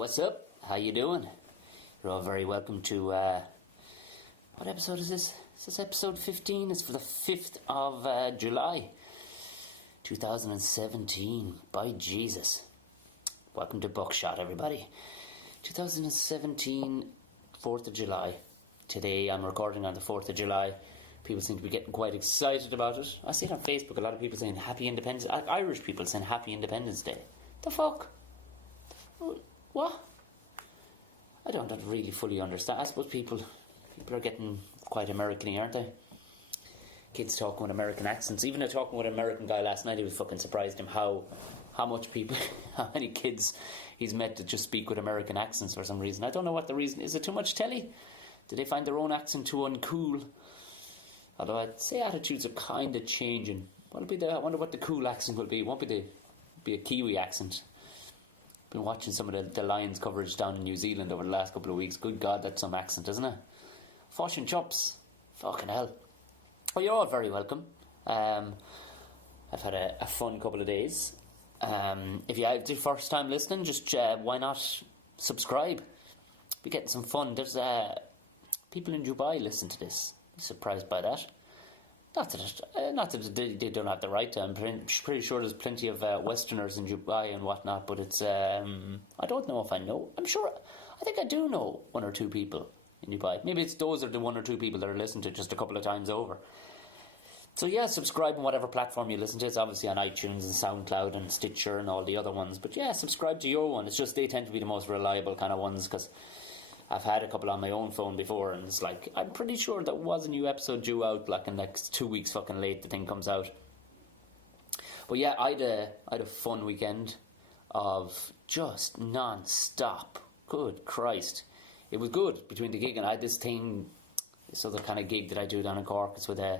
what's up? How you doing? You're all very welcome to, what episode is this? Is this episode 15? It's for the 5th of July, 2017. By Jesus. Welcome to Buckshot, everybody. 2017, 4th of July. Today I'm recording on the 4th of July. People seem to be getting quite excited about it. I see it on Facebook, a lot of people saying Happy Independence, Irish people saying Happy Independence Day. The fuck? What? I don't really fully understand. I suppose people are getting quite American-y, aren't they? Kids talking with American accents. Even talking with an American guy last night, he was fucking surprised him how many kids he's met that just speak with American accents for some reason. I don't know what the reason is. It too much telly? Do they find their own accent too uncool? Although I'd say attitudes are kind of changing. I wonder what the cool accent will be. It won't be a Kiwi accent. Been watching some of the Lions coverage down in New Zealand over the last couple of weeks. Good God, that's some accent, isn't it? Fosh and chops. Fucking hell. Well, you're all very welcome. I've had a fun couple of days. If you have the first time listening, just why not subscribe? Be getting some fun. There's people in Dubai listen to this. Be surprised by that. Not that they don't have the right to. I'm pretty sure there's plenty of Westerners in Dubai and whatnot, but it's I don't know if I know. I think I do know one or two people in Dubai. Maybe those are the one or two people that are listening to it just a couple of times over. So yeah, subscribe on whatever platform you listen to. It's obviously on iTunes and SoundCloud and Stitcher and all the other ones. But yeah, subscribe to your one. It's just they tend to be the most reliable kind of ones because I've had a couple on my own phone before, and it's like, I'm pretty sure there was a new episode due out, like in next 2 weeks fucking late, the thing comes out. But yeah, I had a fun weekend of just non-stop. Good Christ. It was good between the gig, and I had this thing, this other kind of gig that I do down in Cork. It's with a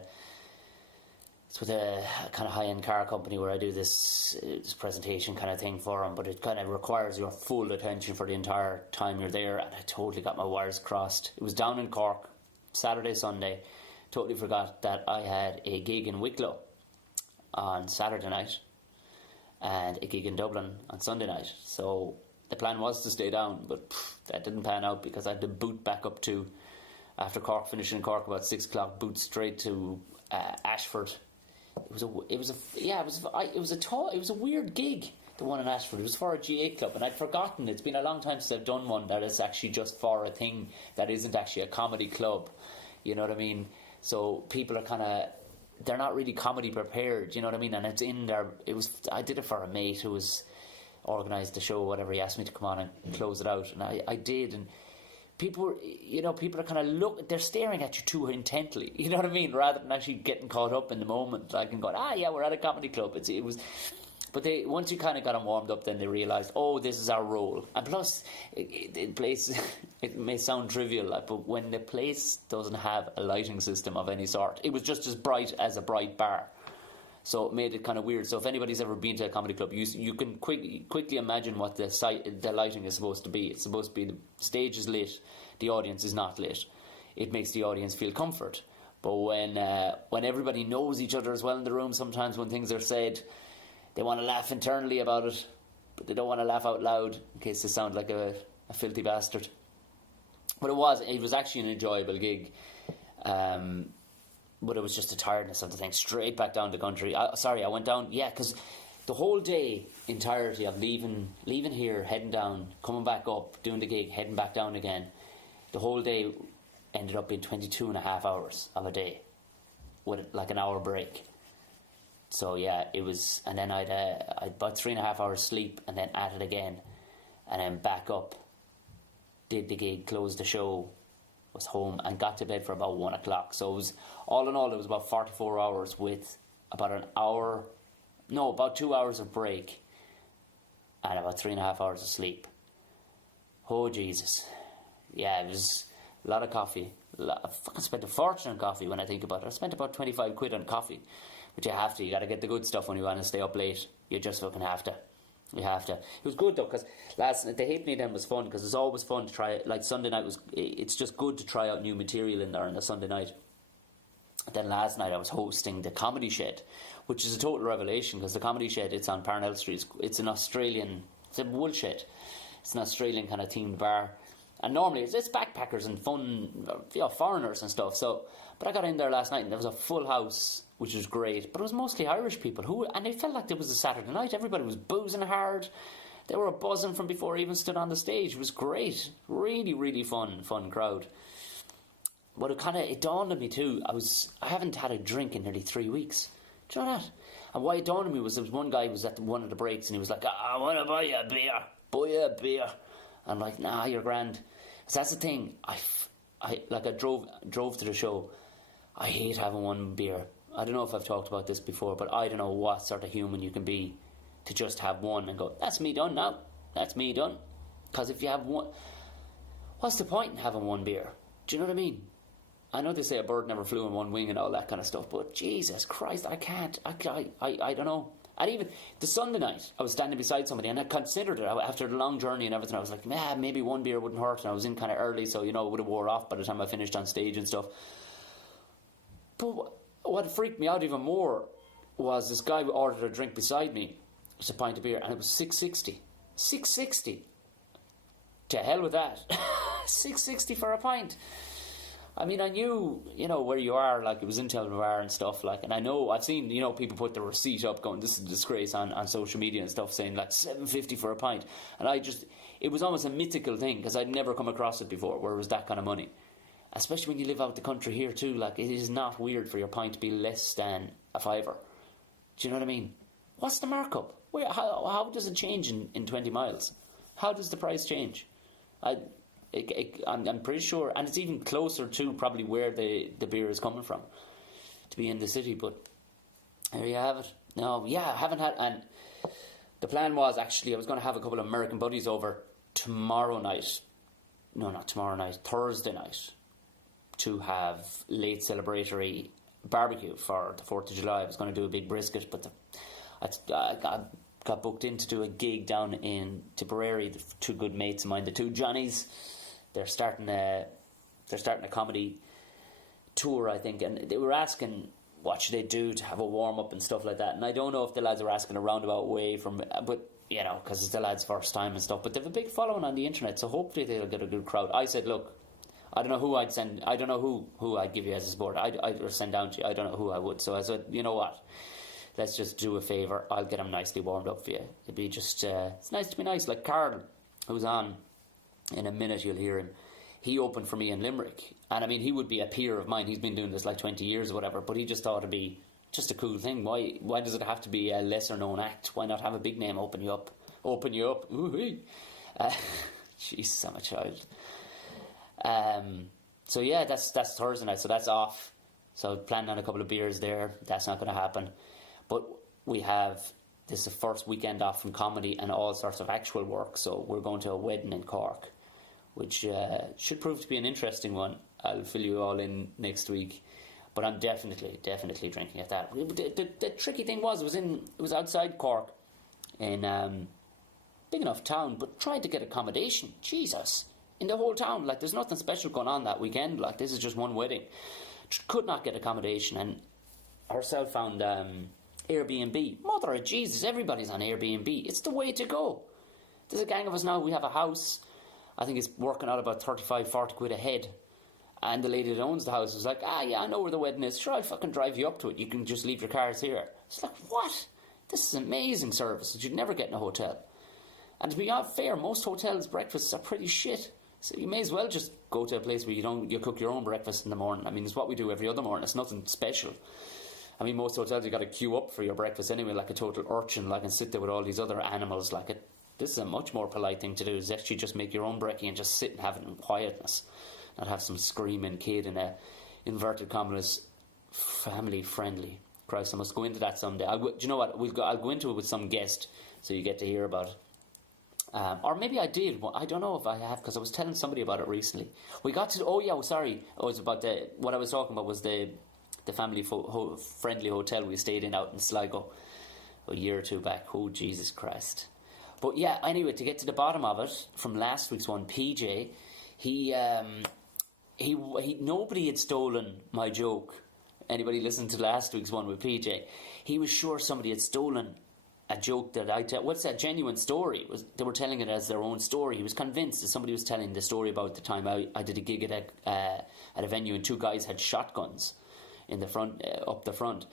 kind of high-end car company where I do this presentation kind of thing for them, but it kind of requires your full attention for the entire time you're there, and I totally got my wires crossed. It was down in Cork, Saturday, Sunday. Totally forgot that I had a gig in Wicklow on Saturday night and a gig in Dublin on Sunday night. So the plan was to stay down, but that didn't pan out because I had to boot back up to, after Cork, finishing in Cork about 6 o'clock, boot straight to Ashford. It was a weird gig, the one in Ashford. It was for a GA club, and I'd forgotten. It's been a long time since I've done one that is actually just for a thing that isn't actually a comedy club. You know what I mean? So people are they're not really comedy prepared. You know what I mean? And it's in there. I did it for a mate who was organised the show, whatever. He asked me to come on and close it out, and I did. And people are kind of they're staring at you too intently, you know what I mean, rather than actually getting caught up in the moment, like, and going, yeah, we're at a comedy club. But once you kind of got them warmed up, then they realised, this is our role. And plus, it may sound trivial, but when the place doesn't have a lighting system of any sort, it was just as bright as a bright bar. So it made it kind of weird. So if anybody's ever been to a comedy club, you can quickly imagine what the lighting is supposed to be. It's supposed to be the stage is lit, the audience is not lit. It makes the audience feel comfort. But when everybody knows each other as well in the room, sometimes when things are said, they want to laugh internally about it, but they don't want to laugh out loud in case they sound like a filthy bastard. But it was actually an enjoyable gig. But it was just a tiredness of the thing. Straight back down the country. I went down, because the whole day, entirety of leaving here, heading down, coming back up, doing the gig, heading back down again, the whole day ended up being 22 and a half hours of a day with like an hour break. So yeah, it was, and then I'd about 3.5 hours sleep, and then at it again, and then back up, did the gig, closed the show, was home, and got to bed for about 1 o'clock. So it was, all in all, it was about 44 hours with about 2 hours of break and about 3.5 hours of sleep. Oh Jesus. Yeah, it was a lot of coffee. I fucking spent a fortune on coffee when I think about it. I spent about 25 quid on coffee. But you have to. You got to get the good stuff when you want to stay up late. You just fucking have to. You have to. It was good though, because last night the Halfpenny then was fun, because it's always fun to try. Like Sunday night it's just good to try out new material in there on a Sunday night. Then last night I was hosting the Comedy Shed, which is a total revelation, because the Comedy Shed, it's on Parnell Street. It's an Australian, it's a wool shed. It's an Australian kind of themed bar. And normally it's backpackers and fun, foreigners and stuff. So, but I got in there last night and there was a full house, which was great. But it was mostly Irish people and it felt like it was a Saturday night. Everybody was boozing hard. They were buzzing from before I even stood on the stage. It was great. Really, really fun crowd. But it dawned on me too. I haven't had a drink in nearly 3 weeks. Do you know that? And why it dawned on me was there was one guy who was at one of the breaks and he was like, I want to buy you a beer. Buy you a beer. I'm like, nah, you're grand. So that's the thing. I drove to the show. I hate having one beer. I don't know if I've talked about this before, but I don't know what sort of human you can be to just have one and go, that's me done now. That's me done. Because if you have one, what's the point in having one beer? Do you know what I mean? I know they say a bird never flew in one wing and all that kind of stuff, but Jesus Christ, I can't. I don't know. And even the Sunday night, I was standing beside somebody and I considered it after the long journey and everything. I was like, maybe one beer wouldn't hurt. And I was in kind of early, so, it would have wore off by the time I finished on stage and stuff. But what freaked me out even more was this guy who ordered a drink beside me. It was a pint of beer and it was $6.60. $6.60. To hell with that. $6.60 for a pint. I mean, I knew, where you are, like, it was in Bar and stuff, like, and I know, I've seen, people put the receipt up going, this is a disgrace on social media and stuff, saying, like, $7.50 for a pint. And it was almost a mythical thing, because I'd never come across it before, where it was that kind of money. Especially when you live out the country here, too, like, it is not weird for your pint to be less than a fiver. Do you know what I mean? What's the markup? How does it change in 20 miles? How does the price change? I'm pretty sure, and it's even closer to probably where the beer is coming from, to be in the city. But there you have it. No, I haven't had, and the plan was actually I was going to have a couple of American buddies over tomorrow night. No, not tomorrow night, Thursday night, to have late celebratory barbecue for the 4th of July. I was going to do a big brisket, but I got booked in to do a gig down in Tipperary. The two good mates of mine, the two Johnnies. They're starting a comedy tour, I think, and they were asking what should they do to have a warm up and stuff like that. And I don't know if the lads are asking a roundabout way from, but because it's the lads' first time and stuff. But they have a big following on the internet, so hopefully they'll get a good crowd. I said, look, I don't know who I'd send. I don't know who I'd give you as a support. I'd send down to you. I don't know who I would. So I said, you know what? Let's just do a favour. I'll get them nicely warmed up for you. It'd be just, it's nice to be nice. Like Karl, who's on. In a minute you'll hear him. He opened for me in Limerick. And I mean, he would be a peer of mine. He's been doing this like 20 years or whatever. But he just thought it'd be just a cool thing. Why does it have to be a lesser known act? Why not have a big name open you up? Ooh-wee. Jesus, I'm a child. So yeah, that's Thursday night. So that's off. So planning on a couple of beers there. That's not going to happen. But this is the first weekend off from comedy and all sorts of actual work. So we're going to a wedding in Cork, which should prove to be an interesting one. I'll fill you all in next week. But I'm definitely drinking at that. The tricky thing was, it was outside Cork in big enough town, but tried to get accommodation. Jesus. In the whole town. Like, there's nothing special going on that weekend. Like, this is just one wedding. Could not get accommodation. And ourselves found Airbnb. Mother of Jesus, everybody's on Airbnb. It's the way to go. There's a gang of us now. We have a house. I think it's working out about 35, 40 quid a head. And the lady that owns the house was like, yeah, I know where the wedding is. Sure, I'll fucking drive you up to it. You can just leave your cars here. It's like, what? This is amazing service that you'd never get in a hotel. And to be fair, most hotels' breakfasts are pretty shit. So you may as well just go to a place where you cook your own breakfast in the morning. I mean, it's what we do every other morning. It's nothing special. I mean, most hotels you got to queue up for your breakfast anyway, like a total urchin, like, and sit there with all these other animals. Like, this is a much more polite thing to do. Is actually just make your own brekkie and just sit and have it in quietness, not have some screaming kid in a inverted commas family friendly. Christ, I must go into that someday. Do you know what? I'll go into it with some guest, so you get to hear about it. Or maybe I did. I don't know if I have, because I was telling somebody about it recently. We got to. Oh yeah, sorry. It was about what I was talking about was the family friendly hotel we stayed in out in Sligo a year or two back. Oh Jesus Christ! But yeah, anyway, to get to the bottom of it, from last week's one, PJ, he nobody had stolen my joke. Anybody listened to last week's one with PJ? He was sure somebody had stolen a joke that I tell. What's that genuine story? They were telling it as their own story. He was convinced that somebody was telling the story about the time I did a gig at a venue and two guys had shotguns in the front, up the front.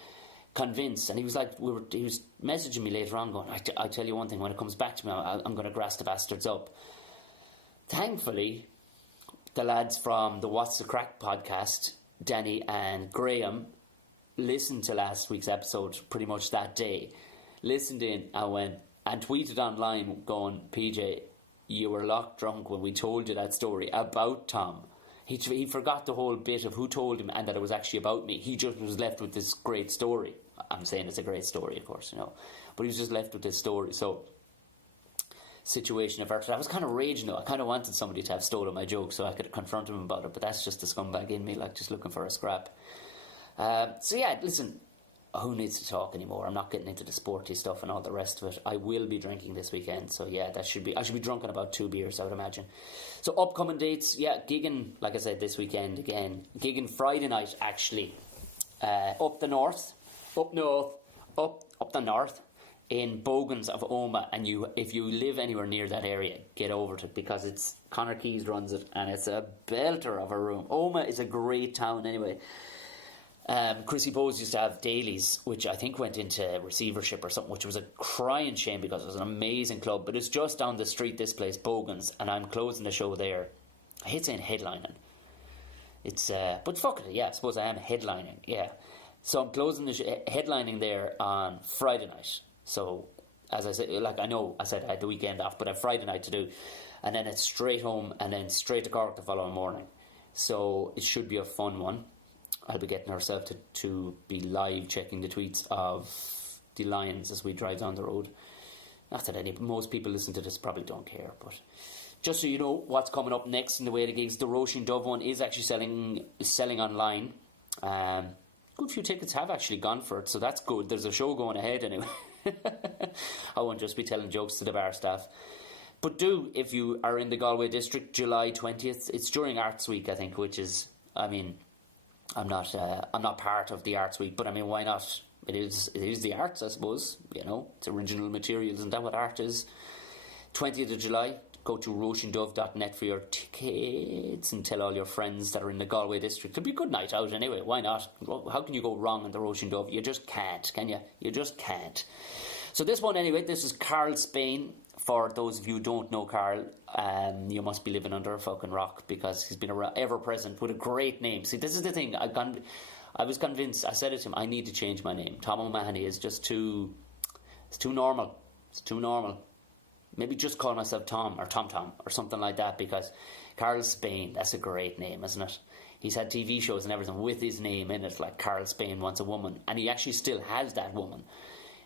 Convinced, and he was like, he was messaging me later on, going, I tell you one thing, when it comes back to me, I'm going to grass the bastards up. Thankfully, the lads from the What's the Crack podcast, Danny and Graham, listened to last week's episode pretty much that day. Listened in and went and tweeted online going, PJ, you were locked drunk when we told you that story about Tom. He forgot the whole bit of who told him and that it was actually about me. He just was left with this great story. I'm saying it's a great story, of course, but he was just left with this story. So, situation averted. I was kind of raging though. I kind of wanted somebody to have stolen my joke so I could confront him about it, but that's just the scumbag in me, like just looking for a scrap. So yeah, listen, who needs to talk anymore? I'm not getting into the sporty stuff and all the rest of it. I will be drinking this weekend, so yeah, I should be drunk in about 2 beers, I would imagine. So upcoming dates, yeah, gigging, like I said, this weekend again. Gigging Friday night, actually, up the north, in Bogans of Omagh, and if you live anywhere near that area, get over to it, because it's Conor Keys runs it, and it's a belter of a room. Omagh is a great town anyway. Chrissy Bowes used to have dailies, which I think went into receivership or something, which was a crying shame because it was an amazing club. But it's just down the street, this place, Bogans, and I'm closing the show there. I hate saying headlining. It's but fuck it, yeah, I suppose I am headlining, yeah. So I'm closing the headlining there on Friday night. So, as I said, like I know I said I had the weekend off, but I have Friday night to do, and then it's straight home and then straight to Cork the following morning. So it should be a fun one. I'll be getting ourselves to be live checking the tweets of the Lions as we drive down the road. Not that most people listen to this probably don't care, but just so you know what's coming up next in the way of the gigs, the Roisin Dove one is actually selling online. Good few tickets have actually gone for it, so that's good. There's a show going ahead anyway. I won't just be telling jokes to the bar staff. But if you are in the Galway district, July 20th, it's during Arts Week, I think, which is, I mean, I'm not part of the Arts Week, but I mean, why not? It is the arts, I suppose. It's original material. Isn't that what art is? 20th of July. Go to roishindove.net for your tickets and tell all your friends that are in the Galway district. It'll be a good night out anyway. Why not? How can you go wrong in the Roisin Dove? You just can't, can you? You just can't. So this one anyway, this is Karl Spain. For those of you who don't know Karl, you must be living under a fucking rock, because he's been ever present with a great name. See, this is the thing. I was convinced. I said it to him, I need to change my name. Tom O'Mahony is just too normal. It's too normal. Maybe just call myself Tom or Tom or something like that, because Karl Spain, that's a great name, isn't it? He's had TV shows and everything with his name in it, like Karl Spain Wants a Woman, and he actually still has that woman.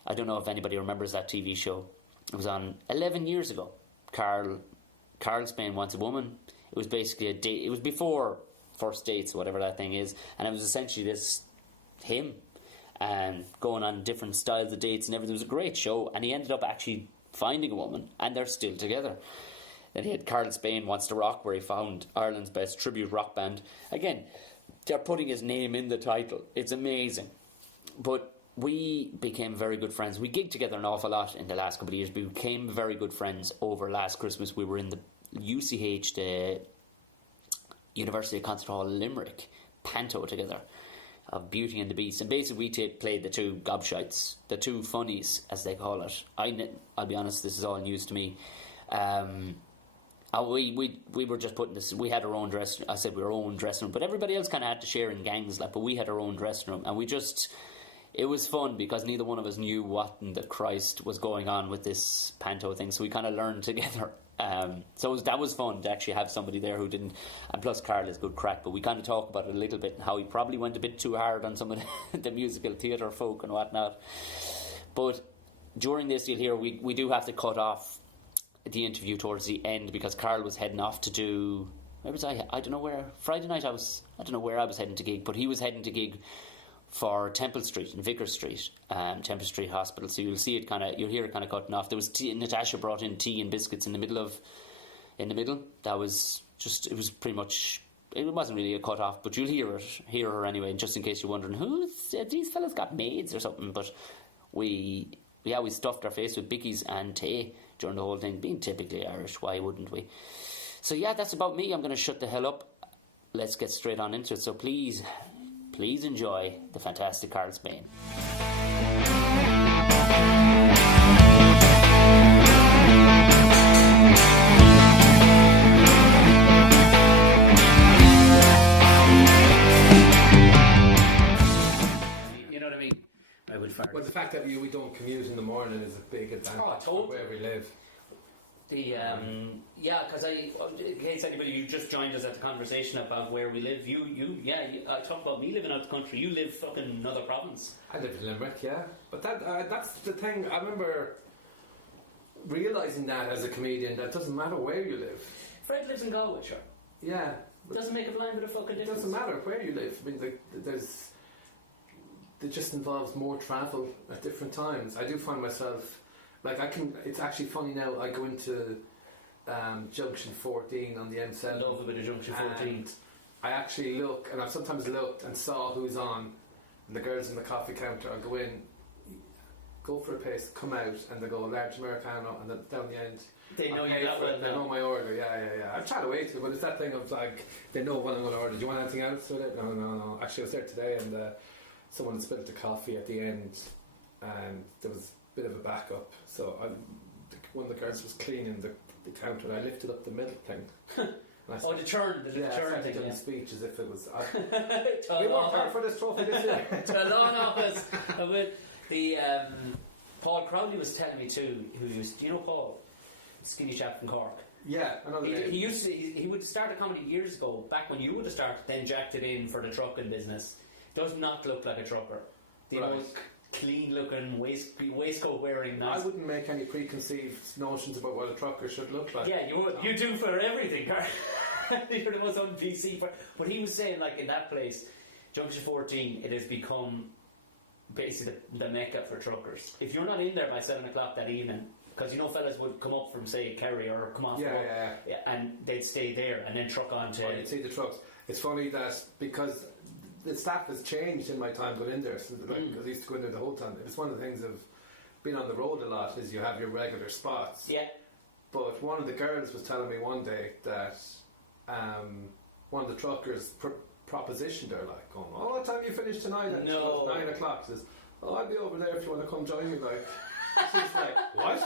I don't know if anybody remembers that TV show. It was on 11 years ago. Karl Spain Wants a Woman. It was basically a date. It was before First Dates, whatever that thing is, and it was essentially him and going on different styles of dates and everything. It was a great show, and he ended up actually finding a woman, and they're still together. Then he had Karl Spain Wants to Rock, where he found Ireland's best tribute rock band. Again, they're putting his name in the title. It's amazing. But we became very good friends. We gigged together an awful lot in the last couple of years. We became very good friends over last Christmas. We were in the UCH, the University of Concert Hall, Limerick, panto together of Beauty and the Beast. And basically we played the two gobshites, the two funnies, as they call it. I'll be honest, this is all news to me. We were just putting this. We had our own dressing room. I said we were our own dressing room, but everybody else kind of had to share in gangs, like. But we had our own dressing room, and it was fun because neither one of us knew what in the Christ was going on with this panto thing. So we kind of learned together. That was fun to actually have somebody there who didn't. And plus, Karl is good crack. But we kind of talk about it a little bit and how he probably went a bit too hard on some of the musical theatre folk and whatnot. But during this, you'll hear we do have to cut off the interview towards the end because Karl was heading off to do. Where was I? I don't know where. Friday night I don't know where I was heading to gig, but he was heading to gig for Temple Street and Vicar Street, Temple Street Hospital. So you'll see it you'll hear it kind of cutting off. There was Natasha brought in tea and biscuits in the middle. That was just, it was pretty much, it wasn't really a cut off, but you'll hear her anyway, just in case you're wondering, these fellas got maids or something. But we yeah, we stuffed our face with bickies and tea during the whole thing. Being typically Irish, why wouldn't we? So yeah, that's about me. I'm going to shut the hell up. Let's get straight on into it. So please enjoy the fantastic Karl Spain. You know what I mean? I would fart. Well, the fact that we don't commute in the morning is a big advantage totally. where we live. Yeah, because in case anybody who just joined us at the conversation about where we live, I talk about me living out the country. You live fucking another province. I live in Limerick, yeah. But that's the thing. I remember realising that as a comedian, that it doesn't matter where you live. Fred lives in Galway, sure. Yeah. It doesn't make a blind bit of fucking difference. It doesn't matter where you live. I mean, it just involves more travel at different times. I do find myself... it's actually funny now, I go into Junction 14 on the M7. I love a bit of Junction 14. And I actually look, and I've sometimes looked and saw who's on, and the girls in the coffee counter, I'll go in, go for a pace, come out, and they go, large Americano, and then down the end, they know you that well now. They know my order, yeah. I've tried to wait, but it's that thing of like, they know what I'm going to order. Do you want anything else with it? No. Actually, I was there today, and someone had spilled the coffee at the end, and there was bit of a backup, so one of the girls was cleaning the counter and I lifted up the middle thing. The turn thing. Yeah, speech as if it was... we worked hard for this trophy this year. To a lawn office. With the Paul Crowley was telling me too, do you know Paul? Skinny chap from Cork. Yeah, I know the name. He would start a comedy years ago, back when you would have started, then jacked it in for the trucking business. Does not look like a trucker. Clean looking waistcoat wearing. Nice. I wouldn't make any preconceived notions about what a trucker should look like. Yeah, you would. You do for everything, Carl. You're the most on PC. But he was saying, like in that place, Junction 14, it has become basically the mecca for truckers. If you're not in there by 7 o'clock that evening, because fellas would come up from say Kerry or come off yeah, and they'd stay there and then truck on to. Oh, you'd see the trucks. It's funny that because the staff has changed in my time going in there, because I used to go in there the whole time. It's one of the things of being on the road a lot is you have your regular spots. Yeah. But one of the girls was telling me one day that one of the truckers propositioned her, like, going, "Oh, what time you finish tonight?" And she goes, 9 o'clock. Says, "Oh, I'll be over there if you want to come join me." Like, she's like, "What?"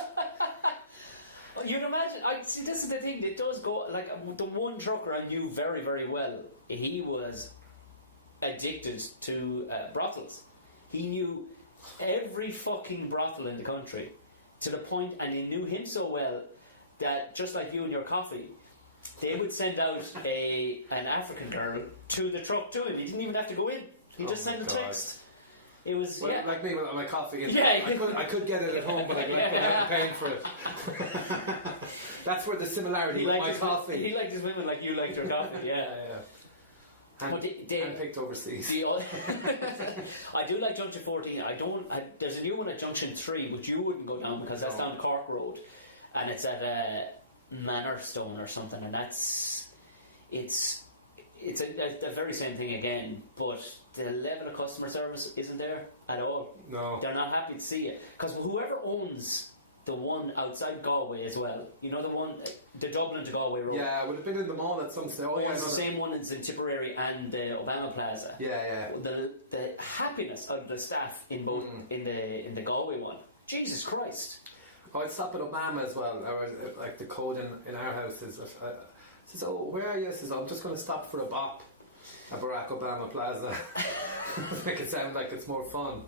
You'd imagine. See, this is the thing. It does go like the one trucker I knew very, very well. He was addicted to brothels. He knew every fucking brothel in the country to the point, and he knew him so well that just like you and your coffee, they would send out an African girl to the truck to him. He didn't even have to go in. He just sent a text. It was like me with my coffee. Yeah, I could get it at home, but I'm paying for it. That's where the similarity with my coffee. He liked his women like you liked your coffee. Yeah. And picked overseas. I do like Junction 14. There's a new one at Junction 3, which you wouldn't go down because that's down Cork Road, and it's at Manorstone or something, and it's the very same thing again, but the level of customer service isn't there at all. No, they're not happy to see it because whoever owns the one outside Galway as well, the Dublin to Galway road. Yeah, I would have been in the mall at some stage. It's the same one as in Tipperary and the Obama Plaza. Yeah. The happiness of the staff in both in the Galway one. Jesus Christ. Oh, I'd stop at Obama as well. Like the code in our house is, says, "Oh, where are you?" I says, "I'm just going to stop for a bop at Barack Obama Plaza." Make it sound like it's more fun.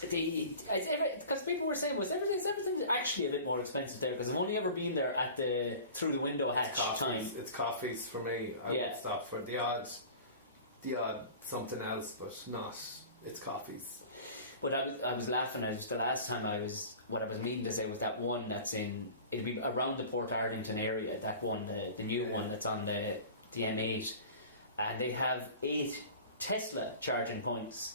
Because people were saying, everything's actually a bit more expensive there? Because I've only ever been there at the through the window hatch time. It's coffees for me. I would stop for the odd something else, but not. It's coffees. But I was laughing at the last time what I was meaning to say was that one that's it'll be around the Port Ardington area. That one, the new one that's on the M8, and they have 8 Tesla charging points.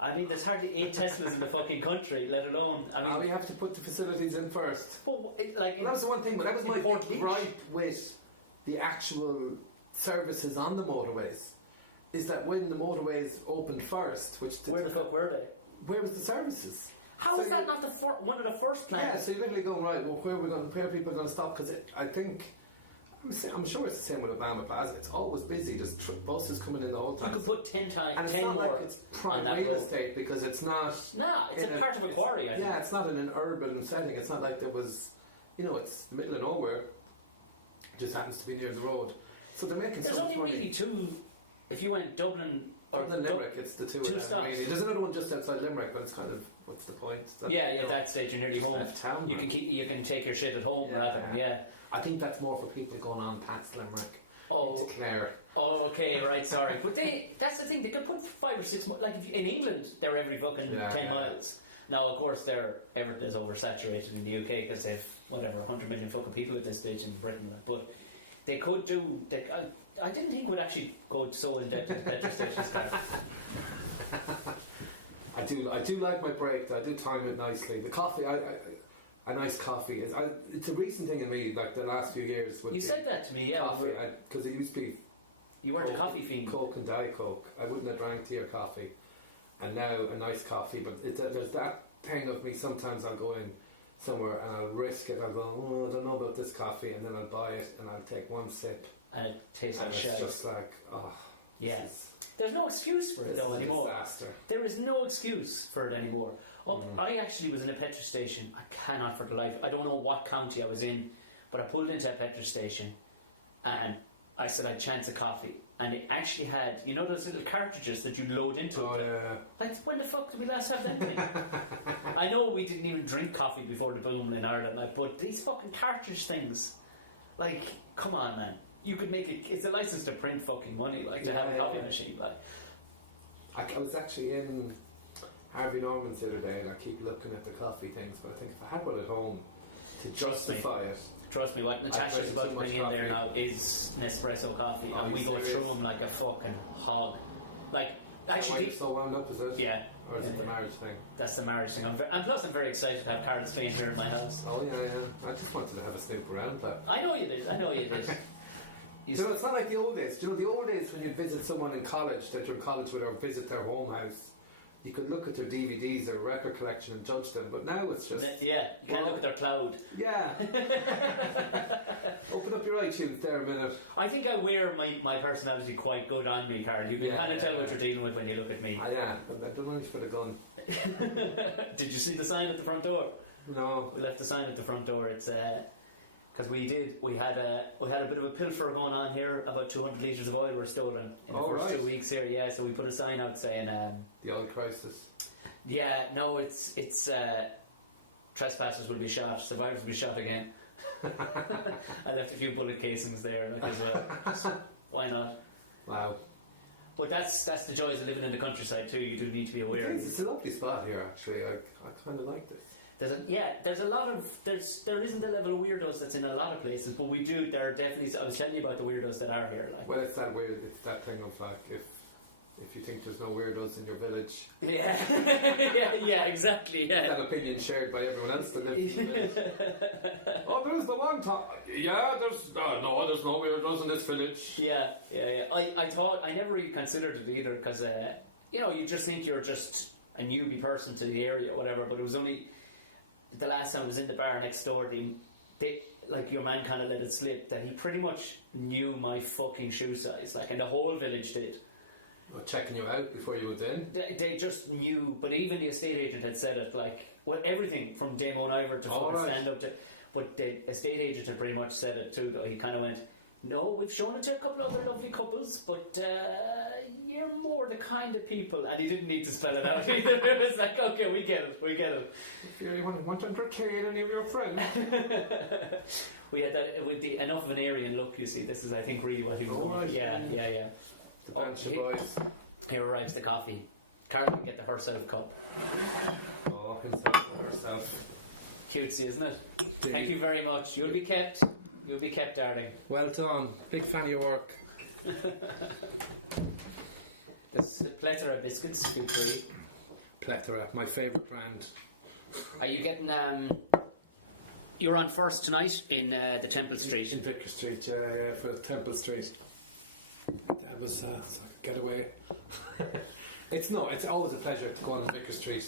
I mean, there's hardly 8 Teslas in the fucking country, let alone. We have to put the facilities in first. Well, that was the one thing, but that was my gripe with the actual services on the motorways. Is that when the motorways opened first, where the fuck were they? Where was the services? How So is that not one of the first plans? Yeah, so you're literally going, right, well, where are people going to stop? Because I think, I'm sure it's the same with Obama Plaza. It's always busy. There's buses coming in the whole time. You could put 10 times, and it's 10 not more like it's prime on that real road. estate because it's not. No, it's a part of a quarry. I think. Yeah, it's not in an urban setting. It's not like there was, it's the middle of nowhere. It just happens to be near the road. So they're making There's so much only money. really two. If you went Dublin or Other than Limerick, it's the two of them. stops. Really. There's another one just outside Limerick, but it's kind of, what's the point? That stage you're nearly home. Left town. You can take your shit at home rather. Yeah. I think that's more for people going on past Limerick. Oh, Into Clare. Oh, okay, right, sorry. But that's the thing, they could put 5 or 6 like in England, they're every fucking 10 miles. Now, of course, everything is oversaturated in the UK because they've, 100 million fucking people at this stage in Britain. But they could do, I didn't think we'd actually go so in depth into petrol stations, Carl. I do like my break, I do time it nicely. The coffee, a nice coffee it's a recent thing in me, like the last few years. With You said that to me, yeah. Coffee, because it used to be. You weren't a coffee fiend. Coke and Diet Coke. I wouldn't have drank tea or coffee, and now a nice coffee. But there's that thing of me. Sometimes I'll go in somewhere and I'll risk it. I'll go, I don't know about this coffee, and then I'll buy it and I'll take one sip, and it tastes and like it's shit. just like, yeah. There's no excuse for it though anymore. Disaster. There is no excuse for it anymore. I actually was in a petrol station. I cannot for the life. I don't know what county I was in, but I pulled into a petrol station, and I said I'd chance a coffee, and it actually had, those little cartridges that you load into it. Yeah. Like, when the fuck did we last have that thing? I know we didn't even drink coffee before the boom in Ireland, but these fucking cartridge things, like, come on, man. You could make it. It's a license to print fucking money, to have a coffee machine, I was actually in Harvey Norman's the other day, and I keep looking at the coffee things, but I think if I had one at home to justify it. Trust me, what Natasha's about to bring in there now is Nespresso coffee, and we go through them like a fucking hog. Like, actually, you're so wound up, is it? Yeah. Or is it the marriage thing? That's the marriage thing. And plus, I'm very excited to have Karl Spain here in my house. Oh yeah. I just wanted to have a snoop around that. I know you did. It's not like the old days. The old days when you'd visit someone in college that you're in college with, or visit their home house, you could look at their DVDs, their record collection, and judge them. But now it's just you can't look at their cloud. Yeah. Open up your iTunes there a minute. I think I wear my personality quite good on me, Karl. You can kind of tell what you're dealing with when you look at me. I don't know if for the gun. Did you see the sign at the front door? No. We left the sign at the front door. It's because we had a bit of a pilfer going on here. About 200 litres of oil were stolen in the first 2 weeks here. Yeah, so we put a sign out saying the oil crisis. Yeah, no, it's trespassers will be shot, survivors will be shot again. I left a few bullet casings there as well. So why not? Wow. But that's the joys of living in the countryside too. You do need to be aware. It's a lovely spot here, actually. I kind of like this. There isn't the level of weirdos that's in a lot of places, but we do. There are definitely. I was telling you about the weirdos that are here. Like. Well, it's that weird. It's that thing of like if you think there's no weirdos in your village. Yeah, yeah, exactly. Yeah. That opinion shared by everyone else that lives in the village. Oh, there's the one top. Yeah, there's no weirdos in this village. Yeah. I thought I never really considered it either because you just think you're just a newbie person to the area, or whatever. But it was only the last time I was in the bar next door. Like your man kind of let it slip that he pretty much knew my fucking shoe size, and the whole village did. Checking you out before you went in? They just knew, but even the estate agent had said it, everything from Damon Ivor to fucking stand up to. But the estate agent had pretty much said it too, though. He kind of went, no, we've shown it to a couple other lovely couples, but you're more the kind of people. And he didn't need to spell it out either. It was like, okay, we get it. If you want to entertain any of your friends. We had that with enough of an Aryan look, you see. This is, I think, really what he was going for. Yeah. The bunch of boys. Here arrives the coffee. Karl can get the herself cup. Oh, himself or herself. Cutesy, isn't it? Indeed. Thank you very much. You'll be kept, darling. Well done. Big fan of your work. There's a plethora of biscuits, feel free. Plethora, my favourite brand. Are you getting... You're on first tonight in the Temple Street. In Vicar Street, yeah, for Temple Street. That was a getaway. It's always a pleasure to go on Vicar Street.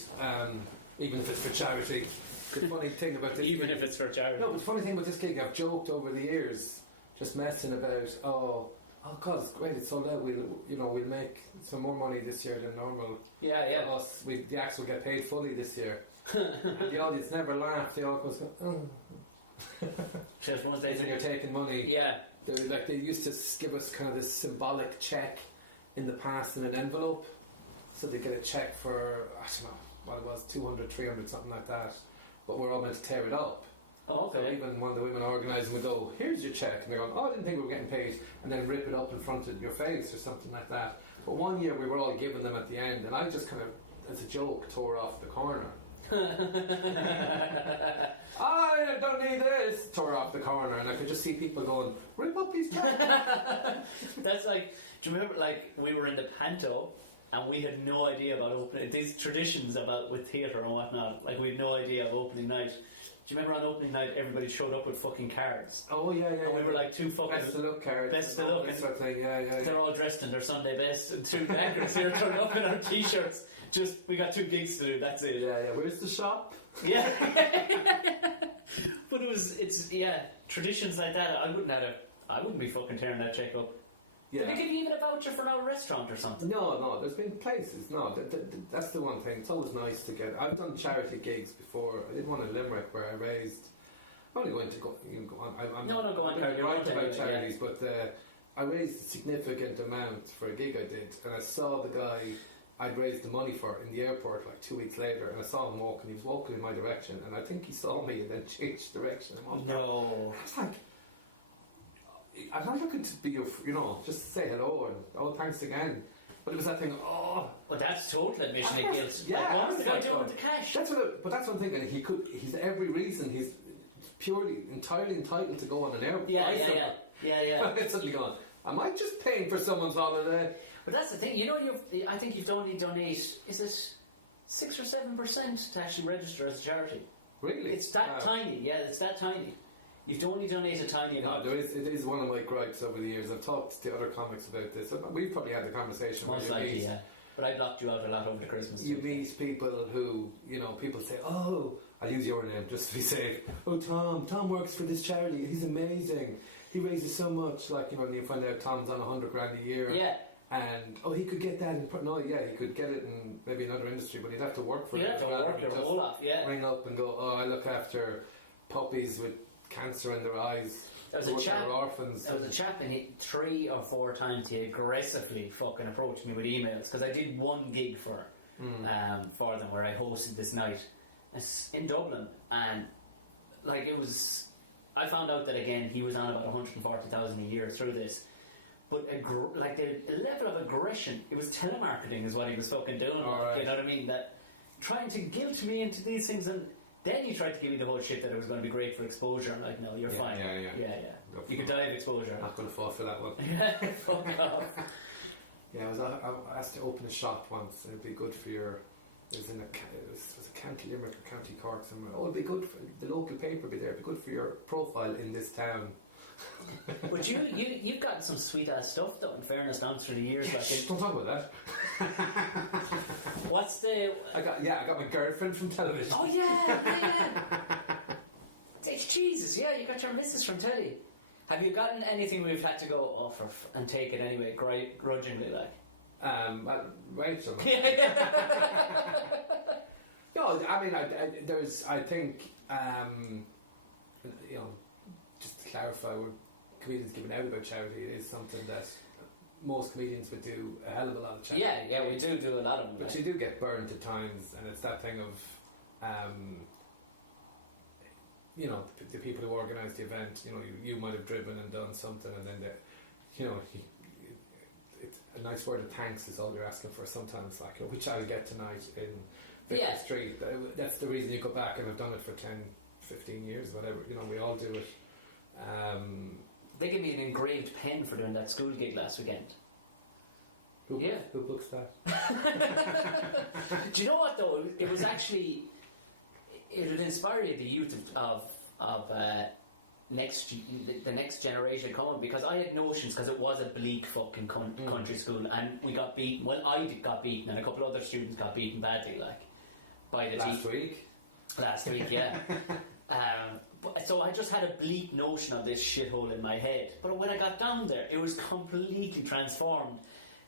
even if it's for charity. The funny thing about this Even gig, if it's for charity. no, but the funny thing about this gig, I've joked over the years, just messing about. Oh God, it's great! It's sold out. We'll make some more money this year than normal. Yeah. For us, the acts will get paid fully this year. And the audience never laugh. They all go, Just one day when you're taking money. Yeah. They used to give us kind of this symbolic check in the past in an envelope. So they get a check for, I don't know what it was, 200, 300, something like that. But we're all meant to tear it up. Oh, So okay. even one of the women organising would go, here's your check. And they're going, oh, I didn't think we were getting paid. And then rip it up in front of your face or something like that. But one year we were all giving them at the end. And I just kind of, as a joke, tore off the corner. I don't need this. Tore off the corner. And I could just see people going, rip up these checks. That's like, do you remember, like, we were in the Panto and we had no idea about opening, these traditions about with theatre and whatnot, like we had no idea of opening night. Do you remember on opening night everybody showed up with fucking cards? Oh yeah. And we were like two fucking best to look cards. best to look, and sort of thing. Yeah. they're all dressed in their Sunday best and two anchors here turned up in our t-shirts. Just, we got 2 gigs to do, that's it. Yeah. Where's the shop? Yeah. But traditions like that, I wouldn't be fucking tearing that check up. Yeah. Did they give you even a voucher for a restaurant or something? No, there's been places. No, that's the one thing. It's always nice to get. I've done charity gigs before. I did one in Limerick where I raised. I'm only going to go. You can go on. No, go on. I'm You're right right about anyway, charities, but I raised a significant amount for a gig I did, and I saw the guy I'd raised the money for in the airport like 2 weeks later, and I saw him walking. He was walking in my direction, and I think he saw me and then changed direction. No. I was like, I'm not looking to be just say hello and thanks again. But it was that thing. Oh, Well, that's total admission of guilt. yeah, Like, what was the guy that's doing what- with the cash? but that's one thing, and he's every reason. He's entirely entitled to go on an airplane. Yeah. It's suddenly gone. Am I just paying for someone's holiday? But that's the thing. I think you've only donate. Is it 6 or 7% to actually register as a charity? Really? It's that tiny. Yeah, it's that tiny. You've only donate a tiny No, amount. it is one of my gripes over the years. I've talked to other comics about this. We've probably had the conversation. Most where you likely, meet, yeah. But I blocked you out a lot over the Christmas. You meet people who, people say, oh, I'll use your name just to be safe. Oh, Tom works for this charity. He's amazing. He raises so much. Like, and you find out Tom's on $100,000 a year. Yeah. And, he could get that he could get it in maybe another industry, but he'd have to work for it. You have to work your whole off, yeah. Ring up and go, I look after puppies with cancer in their eyes. There was a chap, orphans. and he 3 or 4 times he aggressively fucking approached me with emails because I did one gig for them where I hosted this night in Dublin, and like it was, I found out that again he was on about 140,000 a year through this, but like the level of aggression, it was telemarketing is what he was fucking doing. Right. You know what I mean? That trying to guilt me into these things, and then he tried to give me the whole shit that it was going to be great for exposure. I'm like, no, you're fine. Yeah. You could die of exposure. Not going to fall for that one. Yeah, fuck off. Yeah, I asked to open a shop once. It'd be good for your. It was a County Limerick or County Cork somewhere. Oh, it'd be good for the local paper. Be there. It'd be good for your profile in this town. But you've gotten some sweet ass stuff though. In fairness, down through the years, like Don't talk about that. what's the? I got my girlfriend from television. Oh yeah. Jesus, yeah, you got your missus from telly. Have you gotten anything we've had to go for and take it anyway, grudgingly, like? Rachel. No, I mean, I think, just to clarify, when comedians giving out about charity, it is something that most comedians would do a hell of a lot of charity. Yeah, we do a lot of them. But you do get burned at times, and it's that thing of, the people who organise the event, you might have driven and done something, and then, it's a nice word of thanks is all you're asking for sometimes, like, which I'll get tonight in Vicar Street. That's the reason you go back, and I've done it for 10, 15 years, whatever, we all do it. They gave me an engraved pen for doing that school gig last weekend. Who books that? Do you know what though? It was actually, it would inspire the youth of the next generation coming, because I had notions, because it was a bleak fucking country school, and we got beaten. Well, I got beaten, and a couple of other students got beaten badly, like. by the Last week. Last week, yeah. So I just had a bleak notion of this shithole in my head. But when I got down there, it was completely transformed.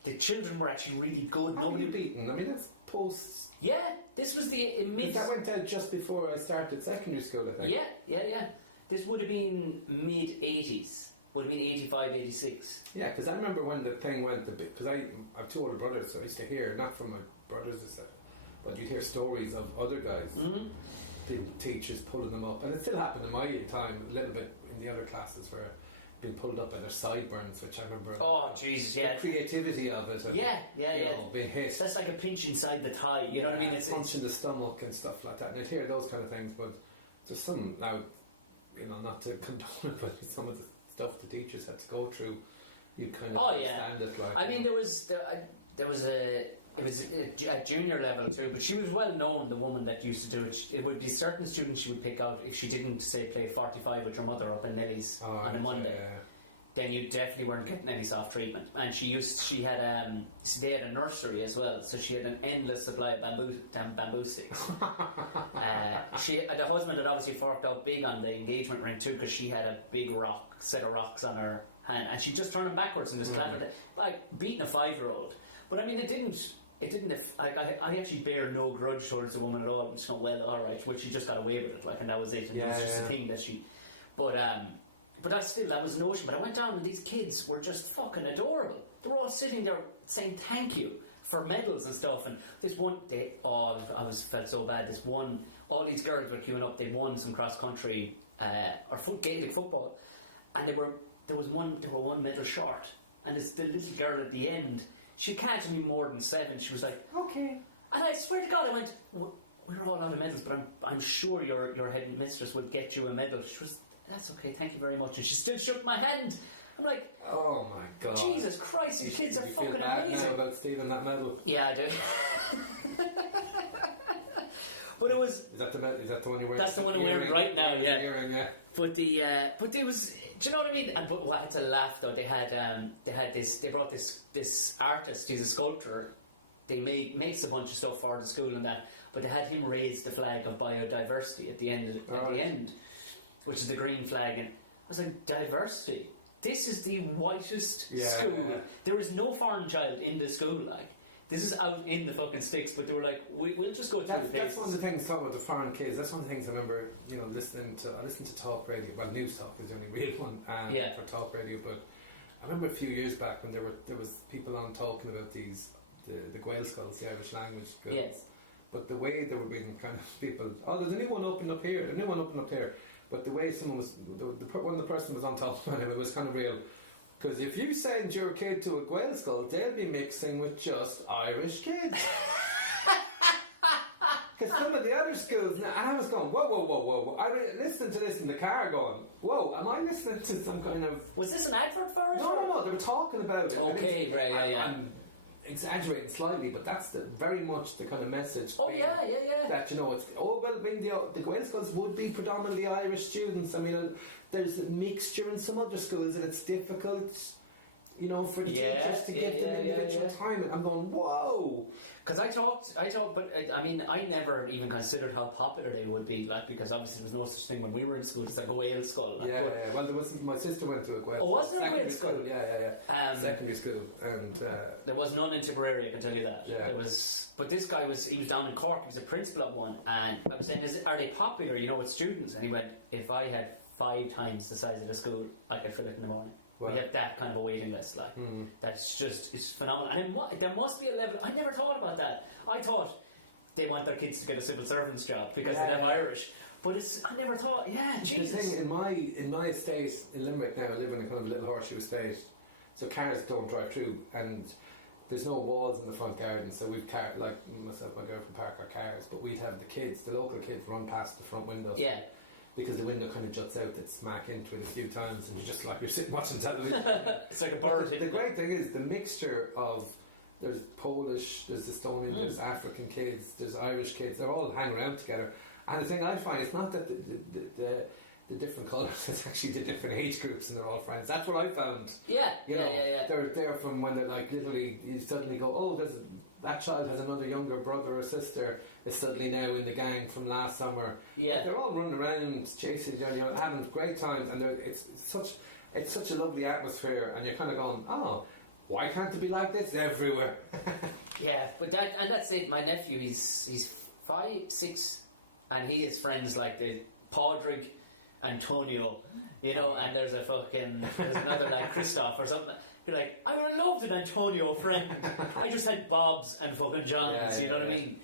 The children were actually really good. How were you beaten? I mean, that's post... Yeah, this was the mid... That went out just before I started secondary school, I think. Yeah. This would have been mid-80s. Would have been 85, 86. Yeah, because I remember when the thing went a bit... Because I have two older brothers, so I used to hear, not from my brothers, but you'd hear stories of other guys, the teachers pulling them up. And it still happened in my time, a little bit in the other classes, where being pulled up by their sideburns, which I remember. Oh, Jesus, yeah. The creativity of it. And, yeah. Being hit. So that's like a pinch inside the thigh, you know what I mean? It's punch in the stomach and stuff like that. And I'd hear those kind of things, but there's some now, not to condone it, but some of the stuff the teachers had to go through, you'd kind of understand it. Like, I mean, there was a junior level too, but she was well known, the woman that used to do it. It would be certain students she would pick out if she didn't, say, play 45 with your mother up in Nelly's on a Monday. Then you definitely weren't getting any soft treatment. And they had a nursery as well, so she had an endless supply of bamboo sticks. The husband had obviously forked out big on the engagement ring too, because she had a big set of rocks on her hand, and she just turned them backwards and just clattered it, like beating a 5-year-old. But I mean, it didn't. I actually bear no grudge towards the woman at all. I'm just going, well, all right. Well, she just got away with it, like, and that was it. And it was just a thing that she. But that was notion. But I went down, and these kids were just fucking adorable. They were all sitting there saying thank you for medals and stuff. And this one day, felt so bad. All these girls were queuing up. They'd won some cross country or Gaelic football, and they were one medal short. And it's the little girl at the end. She can't be more than 7. She was like, okay. And I swear to God, I went, we're all out of medals, but I'm sure your head mistress will get you a medal. She was, that's okay, thank you very much. And she still shook my hand. I'm like, oh my God, Jesus Christ, these kids are fucking amazing. You feel bad now about stealing that medal? Yeah, I do. But it was. Is that the one you're wearing? That's the one I'm wearing right now. Yeah. Earring, yeah. But it was. Do you know what I mean? But I had to laugh though. They brought this artist. He's a sculptor. They makes a bunch of stuff for the school and that. But they had him raise the flag of biodiversity at the end, which is the green flag. And I was like, diversity. This is the whitest school. Yeah. There is no foreign child in the school. Like, this is out in the fucking sticks. But they were like, we'll just go through the paces. That's one of the things talking about the foreign kids. That's one of the things I remember. Listening to talk radio. Well, news talk is the only real one for talk radio. But I remember a few years back when there was people on talking about the Gael skulls, the Irish language schools. Yes. But the way they were being kind of people. Oh, there's a new one opening up here. A new one opening up here. But the way someone was, when the person was on top of it was kind of real. Because if you send your kid to a Gael school, they'll be mixing with just Irish kids. Because some of the other schools, and I was going, whoa. I listened to this in the car going, whoa, am I listening to some kind of... Was this an advert for it? No, they were talking about it. Okay, right, yeah. I'm exaggerating slightly, but that's very much the kind of message. Oh, yeah. That, it's, I mean, the Gael schools would be predominantly Irish students. I mean, there's a mixture in some other schools, and it's difficult, for the teachers to give them individual time. And I'm going, whoa. Because I talked, but I mean, I never even considered how popular they would be, like, because obviously there was no such thing when we were in school. It's like a Gael school. Like, Well, there was. My sister went to a Gael. Oh, was there a Gael school? Yeah. Secondary school, and there was none in Tipperary. I can tell you that. Yeah. There was, but this guy was down in Cork. He was a principal at one, and I was saying, are they popular? With students? And he went, if I had 5 times the size of the school, I could fill it in the morning. Wow. We have that kind of a waiting list, like that's just, it's phenomenal. And there must be a level. I never thought about that. I thought they want their kids to get a civil servant's job because they're Irish. But I never thought. Yeah, Jesus. The thing in my estate in Limerick now, I live in a kind of little horseshoe estate, so cars don't drive through, and there's no walls in the front garden. So we've like myself, my girlfriend park our cars, but we'd have the local kids run past the front windows. Yeah. Because the window kind of juts out, that smack into it a few times, and you're just like, you're sitting watching television. It's like a bird. The great thing is the mixture of, there's Polish, there's Estonian, there's African kids, there's Irish kids, they're all hanging around together. And the thing I find, it's not that the different colours, it's actually the different age groups, and they're all friends. That's what I found. Yeah. They're there from when they're like, literally, you suddenly go, oh, that child has another younger brother or sister is suddenly now in the gang from last summer. Yeah. They're all running around chasing each other, having great times, and it's such a lovely atmosphere, and you're kind of going, oh, why can't it be like this everywhere? Yeah, but that's it. My nephew, he's 5, 6, and he has friends like the Padraig, Antonio, and there's another like Christoph or something. You're like, I would have loved an Antonio friend. I just had Bobs and fucking Johns, you know what I mean?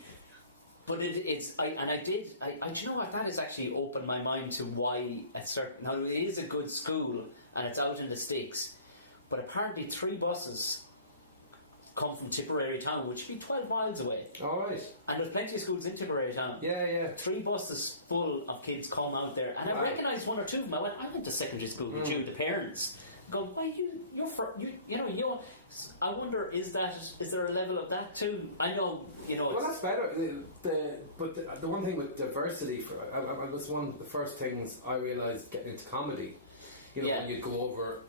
But do you know what? That has actually opened my mind to why now it is a good school and it's out in the sticks, but apparently 3 buses come from Tipperary town, which would be 12 miles away. Alright. And there's plenty of schools in Tipperary town. Yeah. 3 buses full of kids come out there, and I recognised 1 or 2 of them. I went to secondary school with you, the parents. Go, why I wonder, is there a level of that too? I know, Well, that's better. But the one thing with diversity, I was one of the first things I realised getting into comedy. When you'd go over,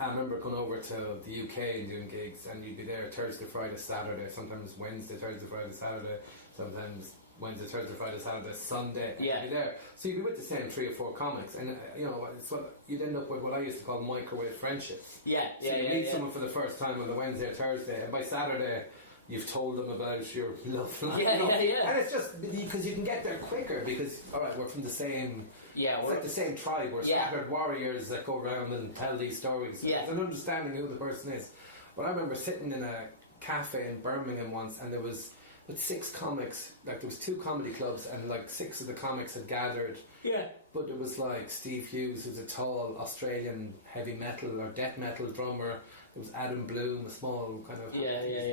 I remember going over to the UK and doing gigs, and you'd be there Thursday, Friday, Saturday, sometimes Wednesday, Thursday, Friday, Saturday, sometimes Wednesday, Thursday, Friday, Saturday, Sunday, and you'd be there. So you'd be with the same 3 or 4 comics, and it's what you'd end up with what I used to call microwave friendships. So you meet someone for the first time on the Wednesday or Thursday, and by Saturday you've told them about your love life. And it's just because you can get there quicker because, alright, we're from the same... it's like the same tribe. We're scattered warriors that go around and tell these stories. So there's an understanding who the person is. But I remember sitting in a cafe in Birmingham once, and there was 6 comics. Like, there was 2 comedy clubs, and like 6 of the comics had gathered. Yeah. But it was like Steve Hughes, who's a tall Australian heavy metal or death metal drummer. There was Adam Bloom, a small kind of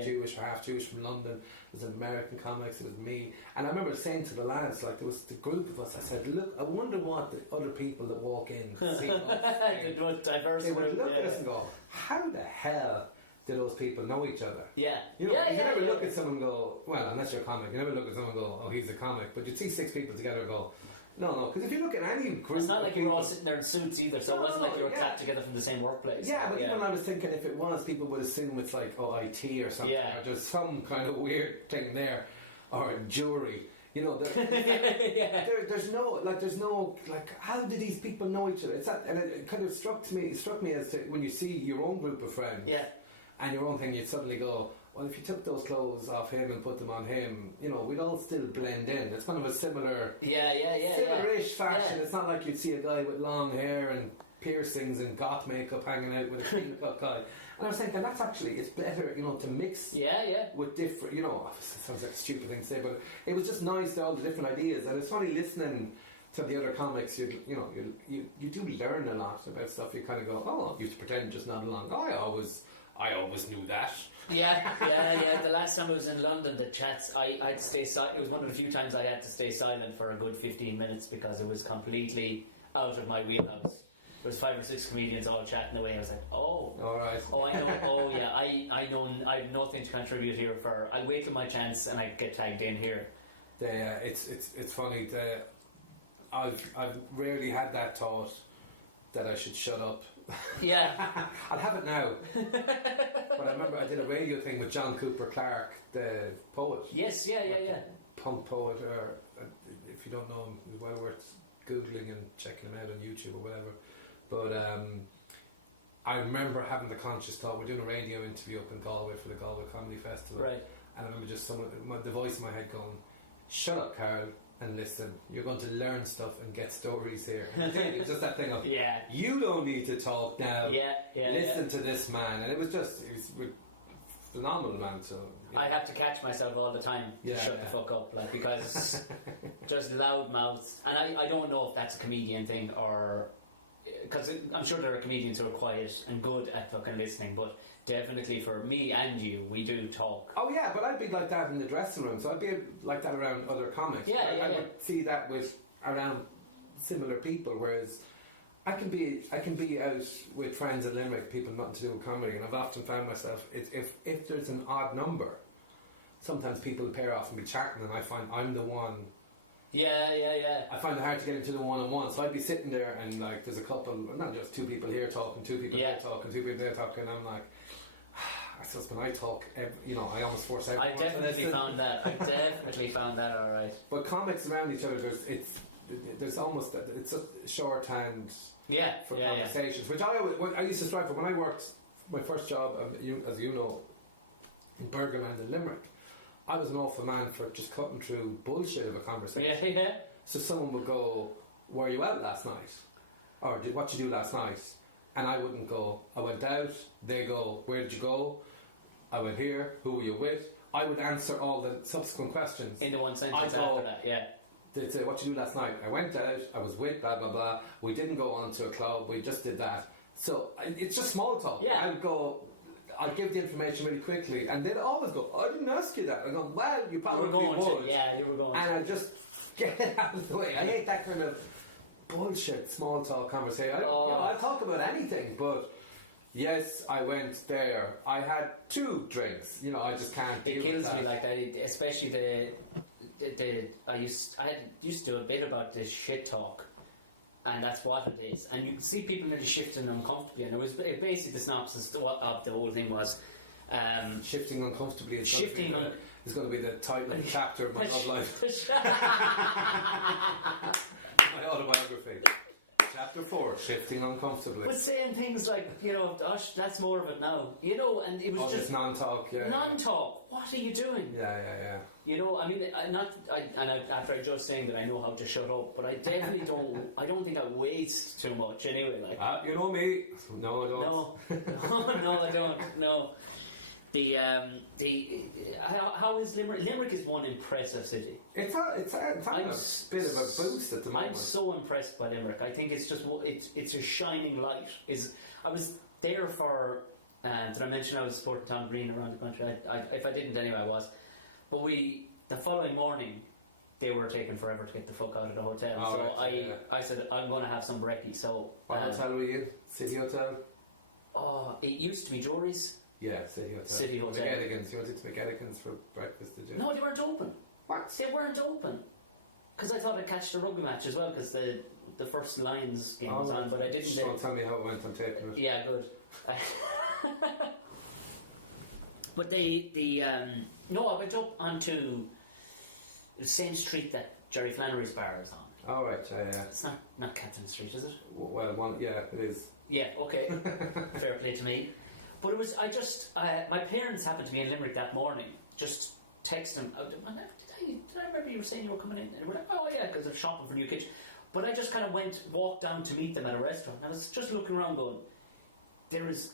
Jewish or half Jewish from London. There was an American comics. It was me, and I remember saying to the lads, like, there was the group of us. I said, "Look, I wonder what the other people that walk in see us." They would look at us and go, "How the hell do those people know each other?" You never look at someone and go, well, unless you're a comic, you never look at someone and go, "Oh, he's a comic." But you'd see 6 people together and go, no, because if you look at any group, it's not like you were all sitting there in suits either, so it wasn't like you were clapped together from the same workplace. But even I was thinking, if it was, people would assume it's like IT or something, or there's some kind of weird thing there, or jury. There's no how do these people know each other? It's that, and it kind of struck me as to when you see your own group of friends, and your own thing, you'd suddenly go, well, if you took those clothes off him and put them on him, we'd all still blend in. It's kind of a similar, similar-ish fashion. It's not like you'd see a guy with long hair and piercings and goth makeup hanging out with a clean cut guy. And I was thinking, that's actually, it's better, to mix with different, it sounds like a stupid thing to say, but it was just nice to all the different ideas. And it's funny listening to the other comics, you do learn a lot about stuff. You kind of go, oh, you have to pretend just nod along. Oh, I always knew that. The last time I was in London, the chats, I had to stay silent. It was one of the few times I had to stay silent for a good 15 minutes because it was completely out of my wheelhouse. There was 5 or 6 comedians all chatting away. I was like, oh, alright. Oh, I know. Oh, yeah. I know. I have nothing to contribute here. I'll wait till my chance and I get tagged in here. It's funny. I've rarely had that thought that I should shut up. I'll have it now. But I remember I did a radio thing with John Cooper Clarke, the poet. Yes, Punk poet, or if you don't know him, it's well worth googling and checking him out on YouTube or whatever. But I remember having the conscious thought, we're doing a radio interview up in Galway for the Galway Comedy Festival, and I remember just the voice in my head going, "Shut up, Karl, and listen, you're going to learn stuff and get stories here." And it was just that thing of, you don't need to talk now, listen to this man. And it was phenomenal, man. So I have to catch myself all the time to shut the fuck up, like, because just loud mouths. And I don't know if that's a comedian thing, or because I'm sure there are comedians who are quiet and good at fucking listening, but definitely for me and you, we do talk. Oh yeah, but I'd be like that in the dressing room, so I'd be like that around other comics. I would see that around similar people, whereas I can be out with friends in Limerick, people nothing to do with comedy, and I've often found myself, if there's an odd number, sometimes people pair off and be chatting, and I find I'm the one. I find it hard to get into the one-on-one, so I'd be sitting there and there's a couple, not just 2 people here talking, 2 people there talking, 2 people there talking, and I'm like, I suppose when I talk, I almost force out. I definitely found that. All right. But comics around each other, there's almost it's a shorthand for conversations, which I used to strive for when I worked my first job, as you know, in Burgerland in Limerick. I was an awful man for just cutting through bullshit of a conversation. Yeah. So someone would go, "Were you out last night?" Or "What you do last night?" And I wouldn't go, "I went out." They go, "Where did you go?" I went here. Who were you with? I would answer all the subsequent questions in the one sentence after that. Yeah. They'd say, "What you do last night?" "I went out. I was with blah blah blah. We didn't go on to a club. We just did that." So it's just small talk. Yeah. I'll give the information really quickly, and they'd always go, "I didn't ask you that." I go, "Well, you probably you were going would." you were going and I just get it out of the way. I hate that kind of bullshit small talk conversation. I'll talk about anything, but yes, I went there. I had 2 drinks. I just can't deal with that. It kills me like that, especially I used to do a bit about this shit talk, and that's what it is. And you can see people really shifting uncomfortably, and basically the synopsis of the whole thing was shifting uncomfortably is going to be the title of the chapter of my love life. My autobiography. Chapter 4, shifting uncomfortably. But saying things like, "Gosh, that's more of it now," and it was just non-talk. Yeah. Non-talk. What are you doing? Yeah. After I just saying that I know how to shut up, but I definitely don't. I don't think I waste too much anyway. Like, you know me. No, I don't. No, I don't. No. How is Limerick? Limerick is one impressive city. It's a bit of a boost at the moment. I'm so impressed by Limerick. I think it's just it's a shining light. I was there for. Did I mention I was supporting Tom Green around the country? If I didn't, anyway, I was. But the following morning, they were taking forever to get the fuck out of the hotel. Oh, so right, I said I'm going to have some brekkie. So what hotel were you in? City Hotel? Oh, it used to be Jory's. Yeah, City Hotel. City Hotel. McGettigan's. You went to McGettigan's for breakfast, did you? No, they weren't open. What? They weren't open. Because I thought I'd catch the rugby match as well, because the first Lions game was on, but I didn't. Don't tell me how it went on taping it. Yeah, good. But no, I went up onto the same street that Jerry Flannery's bar is on. Oh, right, yeah. It's not Captain Street, is it? Well, yeah, it is. Yeah, okay. Fair play to me. But it was, my parents happened to be in Limerick that morning, just texting. Did I remember you were saying you were coming in? And we're like, oh yeah, because they're shopping for a new kitchen. But I just kind of walked down to meet them at a restaurant. I was just looking around going, this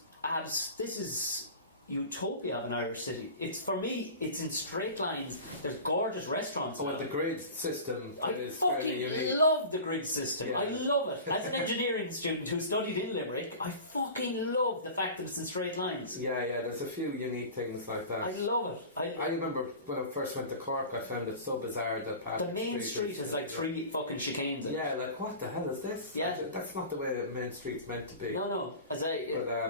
is utopia of an Irish city. For me, it's in straight lines. There's gorgeous restaurants. Oh, and the grid system is fairly unique. I love the grid system. Yeah. I love it. As an engineering student who studied in Limerick, I fucking love the fact that it's in straight lines. Yeah, there's a few unique things like that. I love it. I remember when I first went to Cork, I found it so bizarre that the main street has like 3 fucking chicanes. Yeah, like what the hell is this? Yeah. That's not the way a main street's meant to be. No. And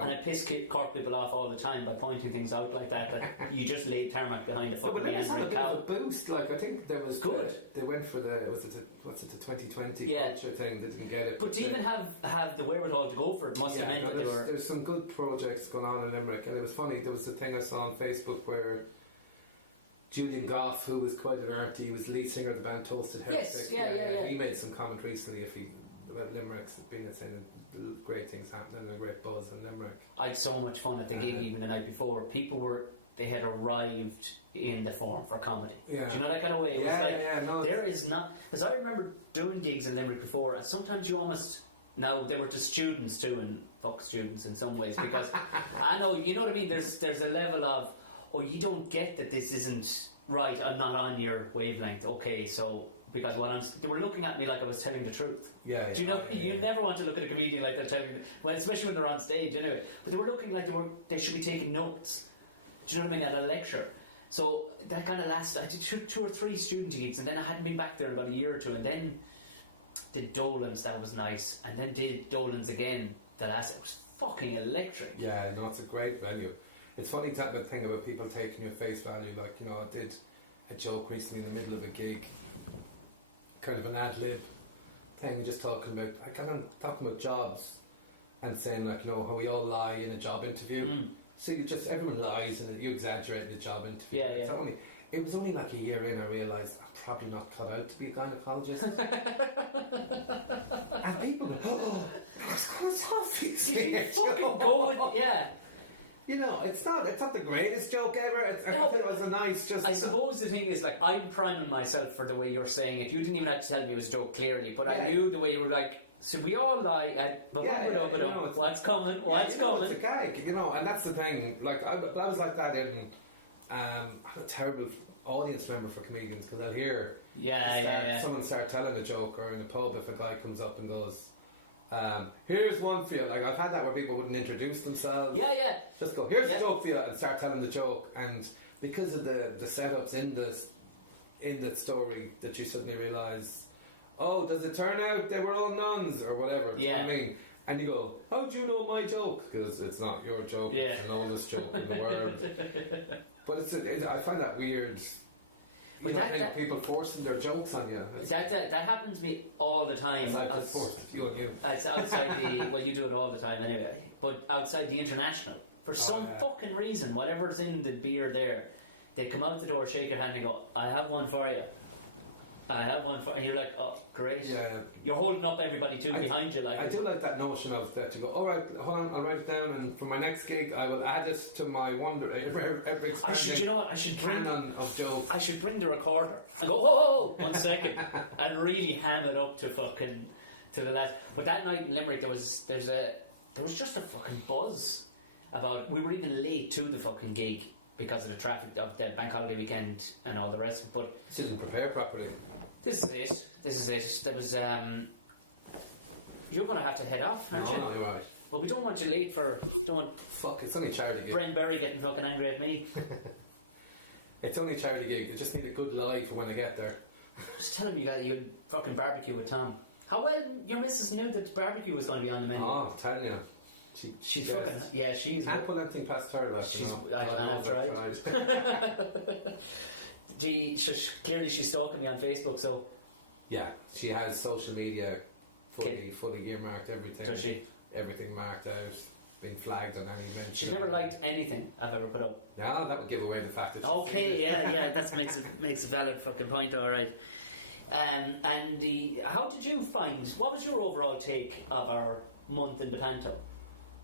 I piss Cork people off all the time by pointing things out like that you just laid tarmac behind a fucking Limerick's had a bit cow. of a boost. Like I think there was good. They went for the 2020 culture thing. They didn't get it. But to even have the wherewithal to go for it must have meant that they were. There's some good projects going on in Limerick, and it was funny. There was a thing I saw on Facebook where Julian Goff, who was quite an arty, he was the lead singer of the band Toasted Heretic. Yeah. He made some comment recently about Limerick's been saying great things happening and a great buzz in Limerick. I had so much fun at the gig even the night before. They had arrived in the form for comedy. Yeah. Do you know that kind of way? No. There is not, because I remember doing gigs in Limerick before, and sometimes you almost. Now they were to students too, and fuck students in some ways, because I know, you know what I mean. There's a level of, you don't get that this isn't right. I'm not on your wavelength. Okay, so. Because they were looking at me like I was telling the truth. Yeah. Do you know? You never want to look at a comedian like they're telling. Well, especially when they're on stage, anyway. But they were looking like they should be taking notes. Do you know what I mean? At a lecture. So that kind of lasted. I did 2 or 3 student gigs, and then I hadn't been back there in about a year or 2, and then did Dolan's. That was nice, and then did Dolan's again. The last, it was fucking electric. Yeah, no, it's a great venue. It's funny that thing about people taking your face value. Like, I did a joke recently in the middle of a gig. Kind of an ad-lib thing, just talking about jobs and saying, like, how we all lie in a job interview, So everyone lies and you exaggerate in the job interview. Yeah, yeah. It was only like a year in I realised I'm probably not cut out to be a gynaecologist. And people go, oh, what's obviously fucking going, yeah. You know, it's not the greatest joke ever. I think it was a nice I suppose the thing is, like, I'm priming myself for the way you're saying it. You didn't even have to tell me it was a joke clearly, but I knew the way you were like, so we all lie, what's coming, what's coming. It's a gag, you know, and that's the thing. Like, I was like that in, I'm a terrible audience member for comedians, because I'll hear someone start telling a joke, or in a pub if a guy comes up and goes, here's one for you. Like, I've had that where people wouldn't introduce themselves. Yeah, yeah. Just go, here's a joke for you, and start telling the joke. And because of the setups in the story, that you suddenly realise, oh, does it turn out they were all nuns or whatever? Do you know what I mean? And you go, how do you know my joke? Because it's not your joke. Yeah. It's an oldest joke in the world. But I find that weird. You know, people forcing their jokes on you. That happens to me all the time. I've just forced a few on you. It's outside well, you do it all the time anyway. But outside the international, for some fucking reason, whatever's in the beer there, they come out the door, shake your hand, and go, "I have one for you. I have one for," and you're like, "Oh, great!" Yeah. You're holding up everybody too behind you, like. I do like that notion of that. To go, all right, hold on, I'll write it down, and for my next gig, I will add it to my every expanding you know what? I should bring canon of jokes. I should bring the recorder and go, whoa, 1 second, and really ham it up to the last. But that night in Limerick, there was just a fucking buzz about. We were even late to the fucking gig because of the traffic of the bank holiday weekend and all the rest of it. But didn't prepare properly. This is it. There was you're going to have to head off, aren't you? No, you're right. But we don't want you late for. Fuck, it's only a charity gig. Bren Berry getting fucking angry at me. It's only a charity gig. You just need a good lie for when I get there. Just tell him you fucking barbecue with Tom. How well your missus knew that barbecue was going to be on the menu? Oh, I'm telling you. She's fucking, she's. Can't put anything past her, like, she's, you know. I have tried. Clearly she's stalking me on Facebook, so. Yeah, she has social media fully earmarked, everything. Does she? Everything marked out, been flagged on any mention. She's never liked anything I've ever put up. No, that would give away the fact that. Okay, yeah, that makes a valid fucking point. All right. How did you find? What was your overall take of our month in the Panto?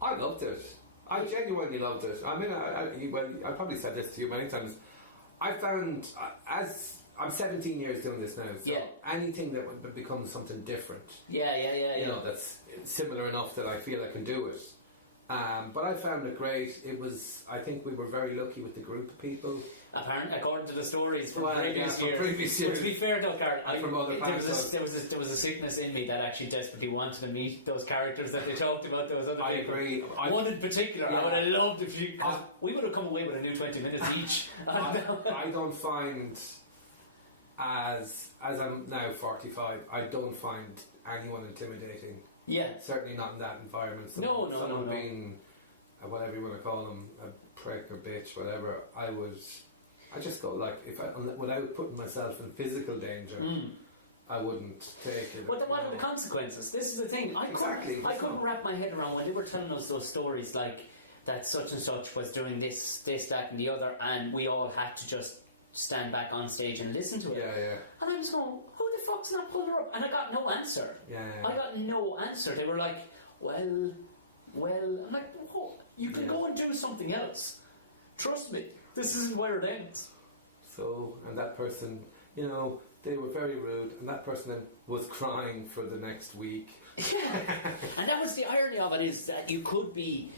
I loved it. I genuinely loved it. I mean, I probably said this to you many times. I found, as I'm 17 years doing this now, so anything that would become something different. Yeah. You know, that's similar enough that I feel I can do it. But I found it great. I think we were very lucky with the group of people. Apparently, according to the stories from previous years. But to be fair though, Karl, there was a sickness in me that actually desperately wanted to meet those characters that they talked about, those other people. I agree. One in particular, I would have loved if you... we would have come away with a new 20 minutes each. I don't find, as I'm now 45, I don't find anyone intimidating. Yeah. Certainly not in that environment. Someone being, whatever you want to call them, a prick or bitch, whatever, I just go, like, without putting myself in physical danger, I wouldn't take it. But what are the consequences? This is the thing. I couldn't wrap my head around when they were telling us those stories, like that such and such was doing this, that, and the other, and we all had to just stand back on stage and listen to it. Yeah. And I was going, who the fuck's not pulling her up? And I got no answer. Yeah. I got no answer. They were like, well. I'm like, oh, you can go and do something else. Trust me. This isn't where it ends. So, and that person, you know, they were very rude, and that person then was crying for the next week. Yeah, and that was the irony of it, is that you could be,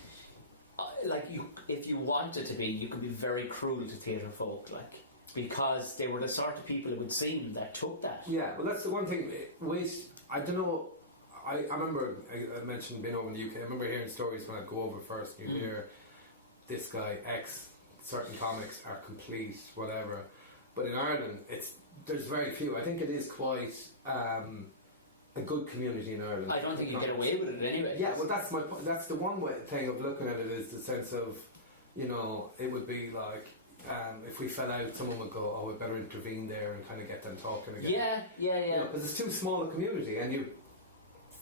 if you wanted to be, you could be very cruel to theatre folk, like, because they were the sort of people, it would seem, that took that. Yeah, well, that's the one thing. I don't know. I remember, I mentioned being over in the UK. I remember hearing stories when I'd go over first, and you'd hear this guy, certain comics are complete, whatever. But in Ireland, there's very few. I think it is quite a good community in Ireland. I don't think you get away with it anyway. Yeah, well, that's my point. That's the one thing of looking at it, is the sense of, you know, it would be like, if we fell out, someone would go, oh, we better intervene there and kind of get them talking again. Yeah. Because it's too small a community, and you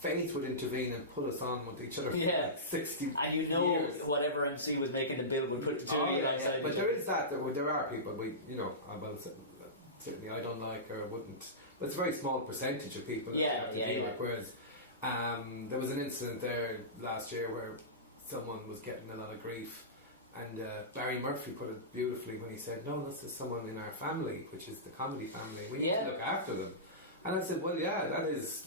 fate would intervene and put us on with each other for like 60 And years. whatever MC was making the bill would put the two of you alongside. But there is that. There are people certainly I don't like or wouldn't. But it's a very small percentage of people that you have to deal with. Whereas there was an incident there last year where someone was getting a lot of grief, and Barry Murphy put it beautifully when he said, "No, this is someone in our family, which is the comedy family. We need to look after them." And I said, "Well, yeah, that is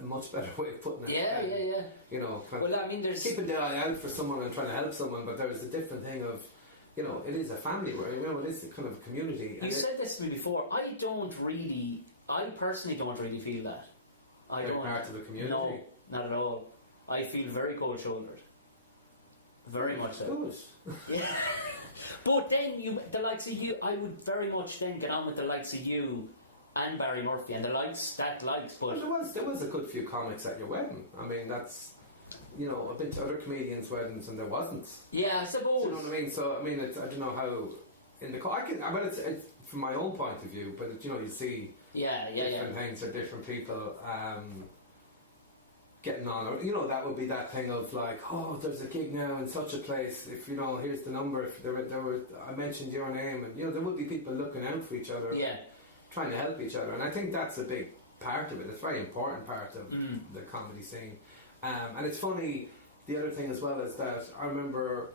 a much better way of putting it." You know, there's keeping the eye out for someone and trying to help someone, but there is a different thing of, you know, it is a family where, you know, it is a kind of a community. You said this to me before. I personally don't really feel that. They're part of the community. No, not at all. I feel very cold-shouldered. Very much so. Good. Yeah. But then the likes of you, I would very much then get on with the likes of you and Barry Murphy and the likes. But there was a good few comics at your wedding. I mean, that's, you know, I've been to other comedians' weddings and there wasn't. Yeah, I suppose. Do you know what I mean? So I mean, I don't know how in the it's from my own point of view, but you know, you see different things or different people getting on, or you know, that would be that thing of like, oh, there's a gig now in such a place. If you know, here's the number. If there were, I mentioned your name, and you know, there would be people looking out for each other, trying to help each other, and I think that's a big part of it. It's a very important part of the comedy scene, and it's funny. The other thing as well is that I remember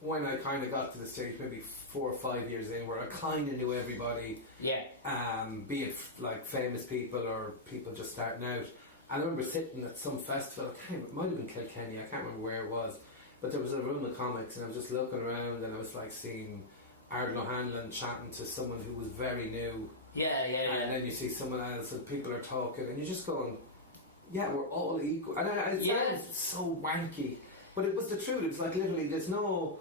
when I kind of got to the stage, maybe 4 or 5 years in, where I kind of knew everybody, be it like famous people or people just starting out. And I remember sitting at some festival, it might have been Kilkenny, I can't remember where it was, but there was a room of comics and I was just looking around and I was like seeing Ardal O'Hanlon chatting to someone who was very new. And then you see someone else and people are talking and you're just going, yeah, we're all equal. And it sounds so wanky, but it was the truth. It was like literally there's no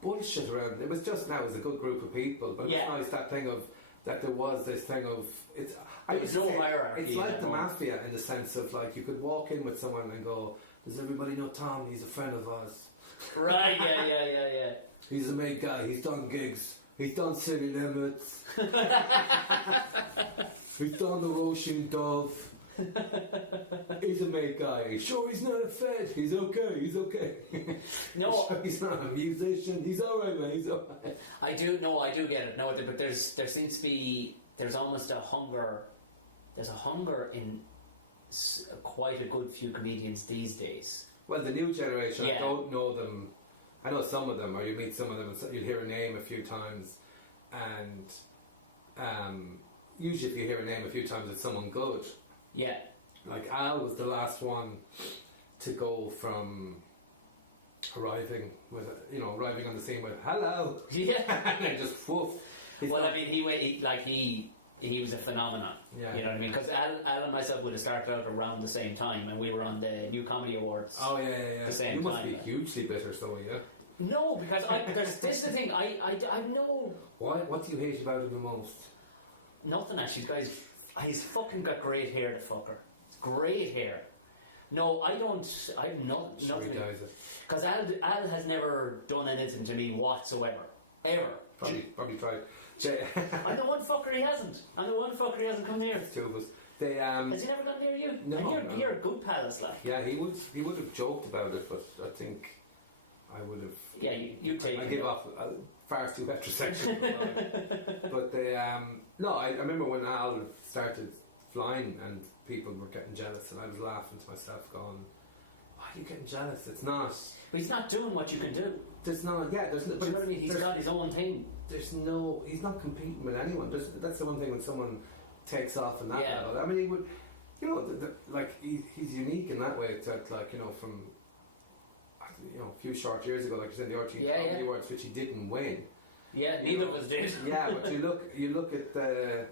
bullshit around. It was just, now it was a good group of people, but it's nice that thing of, that there was this thing of, there's no hierarchy. It's like the mafia in the sense of like you could walk in with someone and go, does everybody know Tom? He's a friend of ours. Right, yeah. He's a mate guy, he's done gigs, he's done City Limits, he's done the Roisin Dove. He's a mate guy. Sure, he's not a fed. He's okay. No, sure, he's not a musician. He's alright, man. He's alright. I do get it. No, but there seems to be, there's almost a hunger. There's a hunger in quite a good few comedians these days. Well, the new generation, I don't know them. I know some of them, or you meet some of them, and you'll hear a name a few times, and usually if you hear a name a few times, it's someone good. Yeah. Like Al was the last one to go from arriving on the scene with hello. Yeah. And then just woof. Well, I mean, he was a phenomenon. Yeah. You know what I mean? Because Al and myself would have started out around the same time, and we were on the New Comedy Awards. Oh yeah. The same you must time. be hugely bitter, so yeah. No, because this is the thing. I know. Why? What do you hate about him the most? Nothing actually, guys. He's fucking got great hair, the fucker. It's great hair. No, I don't. I'm not. Nothing. Because Al has never done anything to me whatsoever, ever. Probably tried. I'm the one fucker he hasn't. Come near. Two of us. Has he never gone near you? No, you're a good palace, like. Yeah, he would have joked about it, but I think I would have. Yeah, you take. I give off far too heterosexual. But I remember when Al started flying and people were getting jealous, and I was laughing to myself, going, "Why are you getting jealous? It's not." But he's not doing what you can do. There's no. There's no. But you know what I mean? He's got his own thing. There's no. He's not competing with anyone. That's the one thing when someone takes off in that level. I mean, he would. You know, like he's unique in that way. That like from. A few short years ago, like you said, the RT Comedy Awards, which he didn't win. Yeah, neither of us did. Yeah, but you look at the,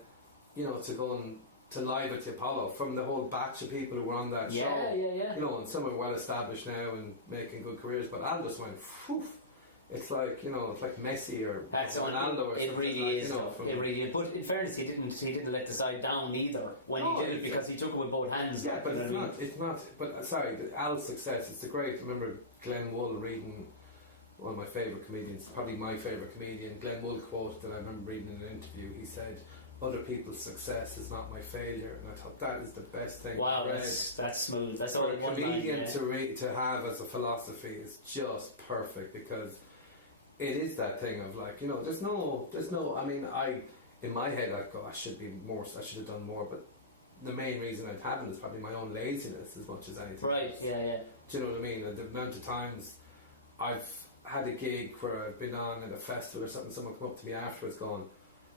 to go to live at the Apollo from the whole batch of people who were on that show. Yeah. And some are well established now and making good careers, but Al just went, phew. It's like it's like Messi or Ronaldo or it something. Really is. It really is. But in fairness, he didn't let the side down either when he did it, because he took it with both hands. Yeah, but it's not. But sorry, Al's success. It's a great. I remember Glenn Wool reading one of my favourite comedians, probably my favourite comedian. Glenn Wool quote that I remember reading in an interview. He said, other people's success is not my failure, and I thought that is the best thing. Wow, that's smooth. That's all for a in one comedian line, to have as a philosophy is just perfect, because it is that thing of like, you know, there's no. I mean, in my head I go, I should have done more, but the main reason I haven't is probably my own laziness as much as anything. Right? else. Yeah. Do you know what I mean? And the amount of times I've had a gig where I've been on at a festival or something, someone come up to me afterwards going,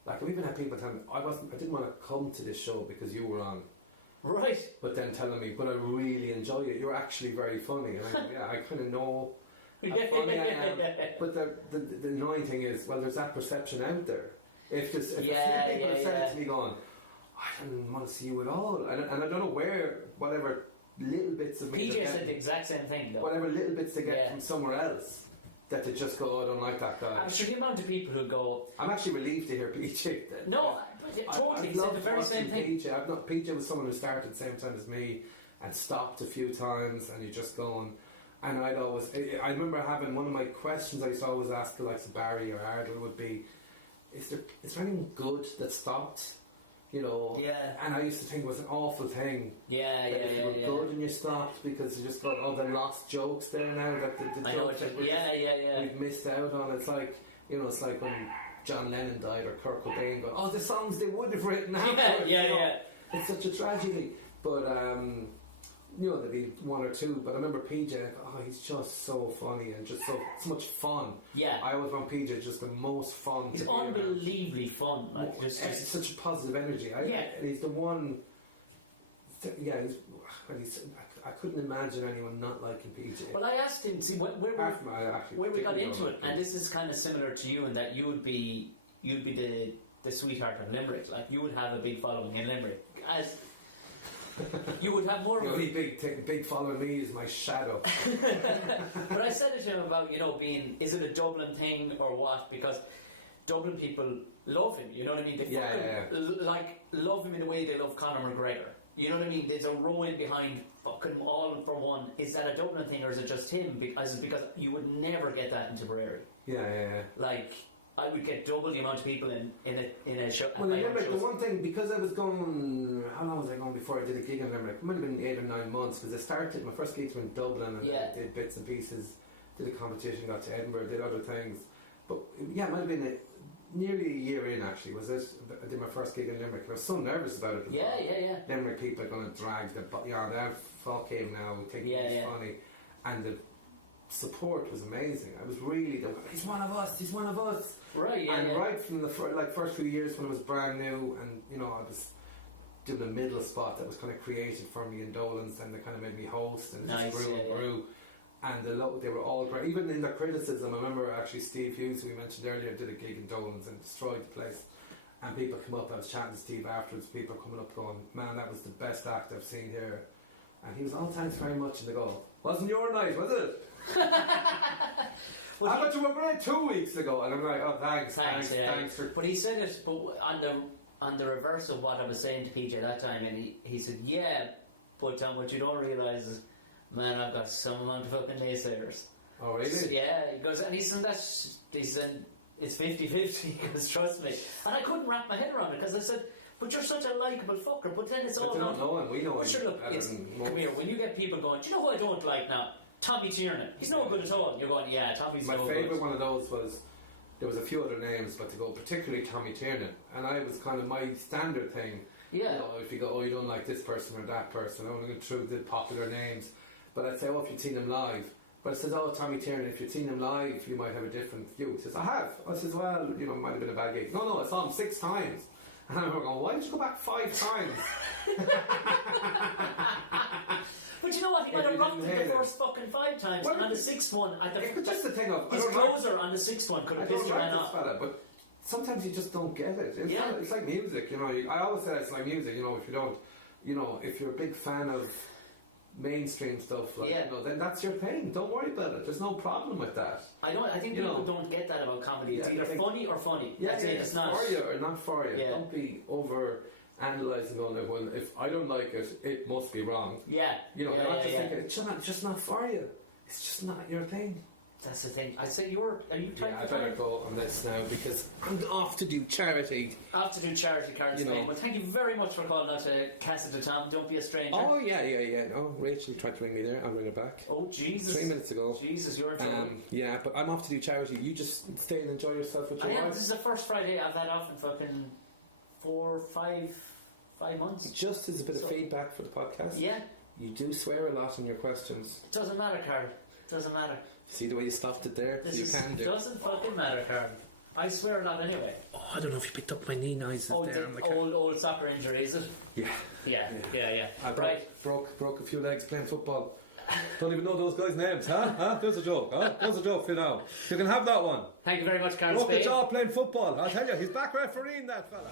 like, I've even had people tell me I didn't want to come to this show because you were on. Right. But then telling me, but I really enjoy it. You're actually very funny. And I go, yeah, I kind of know how funny I am. But the annoying thing is, well, there's that perception out there. If a few people have said it to me going, I don't want to see you at all. And I don't know where, whatever little bits of me... PJ said the exact same thing, though. Whatever little bits they get from somewhere else, that they just go, I don't like that guy. I'm sure the amount of people who go... I'm actually relieved to hear PJ. No, totally. He said the very same thing. PJ was someone who started at the same time as me and stopped a few times, and you're just going... And I remember having one of my questions I used to always ask the likes of Barry or Ardle would be, is there anything good that stopped? You know, and I used to think it was an awful thing. If you were good and you stopped because you just thought, oh, the lost jokes there now that the jokes that we've missed out on. It's like, you know, it's like when John Lennon died or Kurt Cobain going, oh, the songs they would have written afterwards. It's such a tragedy. But you know, there'd be one or two. But I remember PJ, oh, he's just so funny and just so much fun. Yeah, I always found PJ just the most fun. He's unbelievably fun. Like, it's such a positive energy. He's the one. I couldn't imagine anyone not liking PJ. Well, I asked him, see, where we got into it, and this is kind of similar to you in that you'd be the sweetheart of Limerick. Like, you would have a big following in Limerick. As you would have more. The only big following me is my shadow. But I said it to him about, you know, is it a Dublin thing or what? Because Dublin people love him. You know what I mean? They like love him in the way they love Conor McGregor. You know what I mean? There's a row in behind fucking all for one. Is that a Dublin thing or is it just him? Because you would never get that in Tipperary. Like, I would get double the amount of people in a show. Well, in Limerick, the one thing, because I was going, how long was I going before I did a gig in Limerick? It might have been 8 or 9 months, because I started, my first gigs were in Dublin, and I did bits and pieces, did a competition, got to Edinburgh, did other things. But yeah, it might have been nearly a year in, actually, was it? I did my first gig in Limerick. I was so nervous about it. Yeah. Limerick people are going to drag the, they're fuck him now, thinking he's funny. And the support was amazing. I was really, he's one of us. Right, right from the first few years when it was brand new, and you know, I was doing a middle spot that was kind of created for me in Dolan's, and they kind of made me host, and it just grew. And they were all great. Even in the criticism, I remember actually Steve Hughes, who we mentioned earlier, did a gig in Dolan's and destroyed the place. And people come up, I was chatting to Steve afterwards, people coming up going, man, that was the best act I've seen here. And he was, oh, thanks very much. And they go, wasn't your night, was it? I bet you were great 2 weeks ago. And I'm like, oh, thanks. But he said it, but on the reverse of what I was saying to PJ that time, and he said, yeah, but what you don't realise is, man, I've got some amount of fucking naysayers. Oh, really? So, yeah, he goes, and he said, it's 50-50, because trust me. And I couldn't wrap my head around it, because I said, but you're such a likeable fucker, but then it's all... But they don't know him, we know him. Sure, look, come here, when you get people going, do you know who I don't like now? Tommy Tiernan. He's no good at all. You're going, yeah, Tommy's no good. My favourite one of those was, there was a few other names, but to go particularly Tommy Tiernan. And I was kind of my standard thing. Yeah. You know, if you go, oh, you don't like this person or that person, I'm going through the popular names. But I'd say, oh, if you've seen him live. But it says, oh, Tommy Tiernan, if you've seen him live, you might have a different view. He says, I have. I says, well, you know, it might have been a bad gig. No, I saw him 6 times. And I remember going, why did you go back 5 times? But you know what? He might have rocked it the first fucking 5 times, and on the 6th one, just the thing of his closer on the 6th one could have pissed your man off. But sometimes you just don't get it. It's like music, you know. I always say it's like music, you know. If you don't, you know, if you're a big fan of mainstream stuff, like, you know, then that's your thing. Don't worry about it. There's no problem with that. I think people don't get that about comedy. It's either funny or funny. It's not for you or not for you. Don't be over analysing on it. Well, if I don't like it, it must be wrong. You know, you're not just thinking it's just not for you. It's just not your thing. That's the thing. I say are you tight? Yeah, I better go on this now because I'm off to do charity. Karl Spain. Well, thank you very much for calling out to Casa de Tom. Don't be a stranger. Oh, yeah. No, Rachel tried to ring me there. I'll ring her back. Oh, Jesus. 3 minutes ago. Jesus, you're in trouble. Yeah, but I'm off to do charity. You just stay and enjoy yourself with your wife. This is the first Friday I've had off in fucking 5 months. Just as a bit of feedback for the podcast. Yeah. You do swear a lot in your questions. It doesn't matter, Karl. Doesn't matter. See the way you stopped it there? It doesn't fucking matter, Karl. I swear a lot anyway. Oh, I don't know if you picked up my knee noises there. Old soccer injury, is it? Yeah. Yeah. I broke a few legs playing football. Don't even know those guys' names, huh? There's a joke, There's a joke for you now. You can have that one. Thank you very much, Karl Broke Spain. the jaw playing football. I'll tell you, he's back refereeing that fella.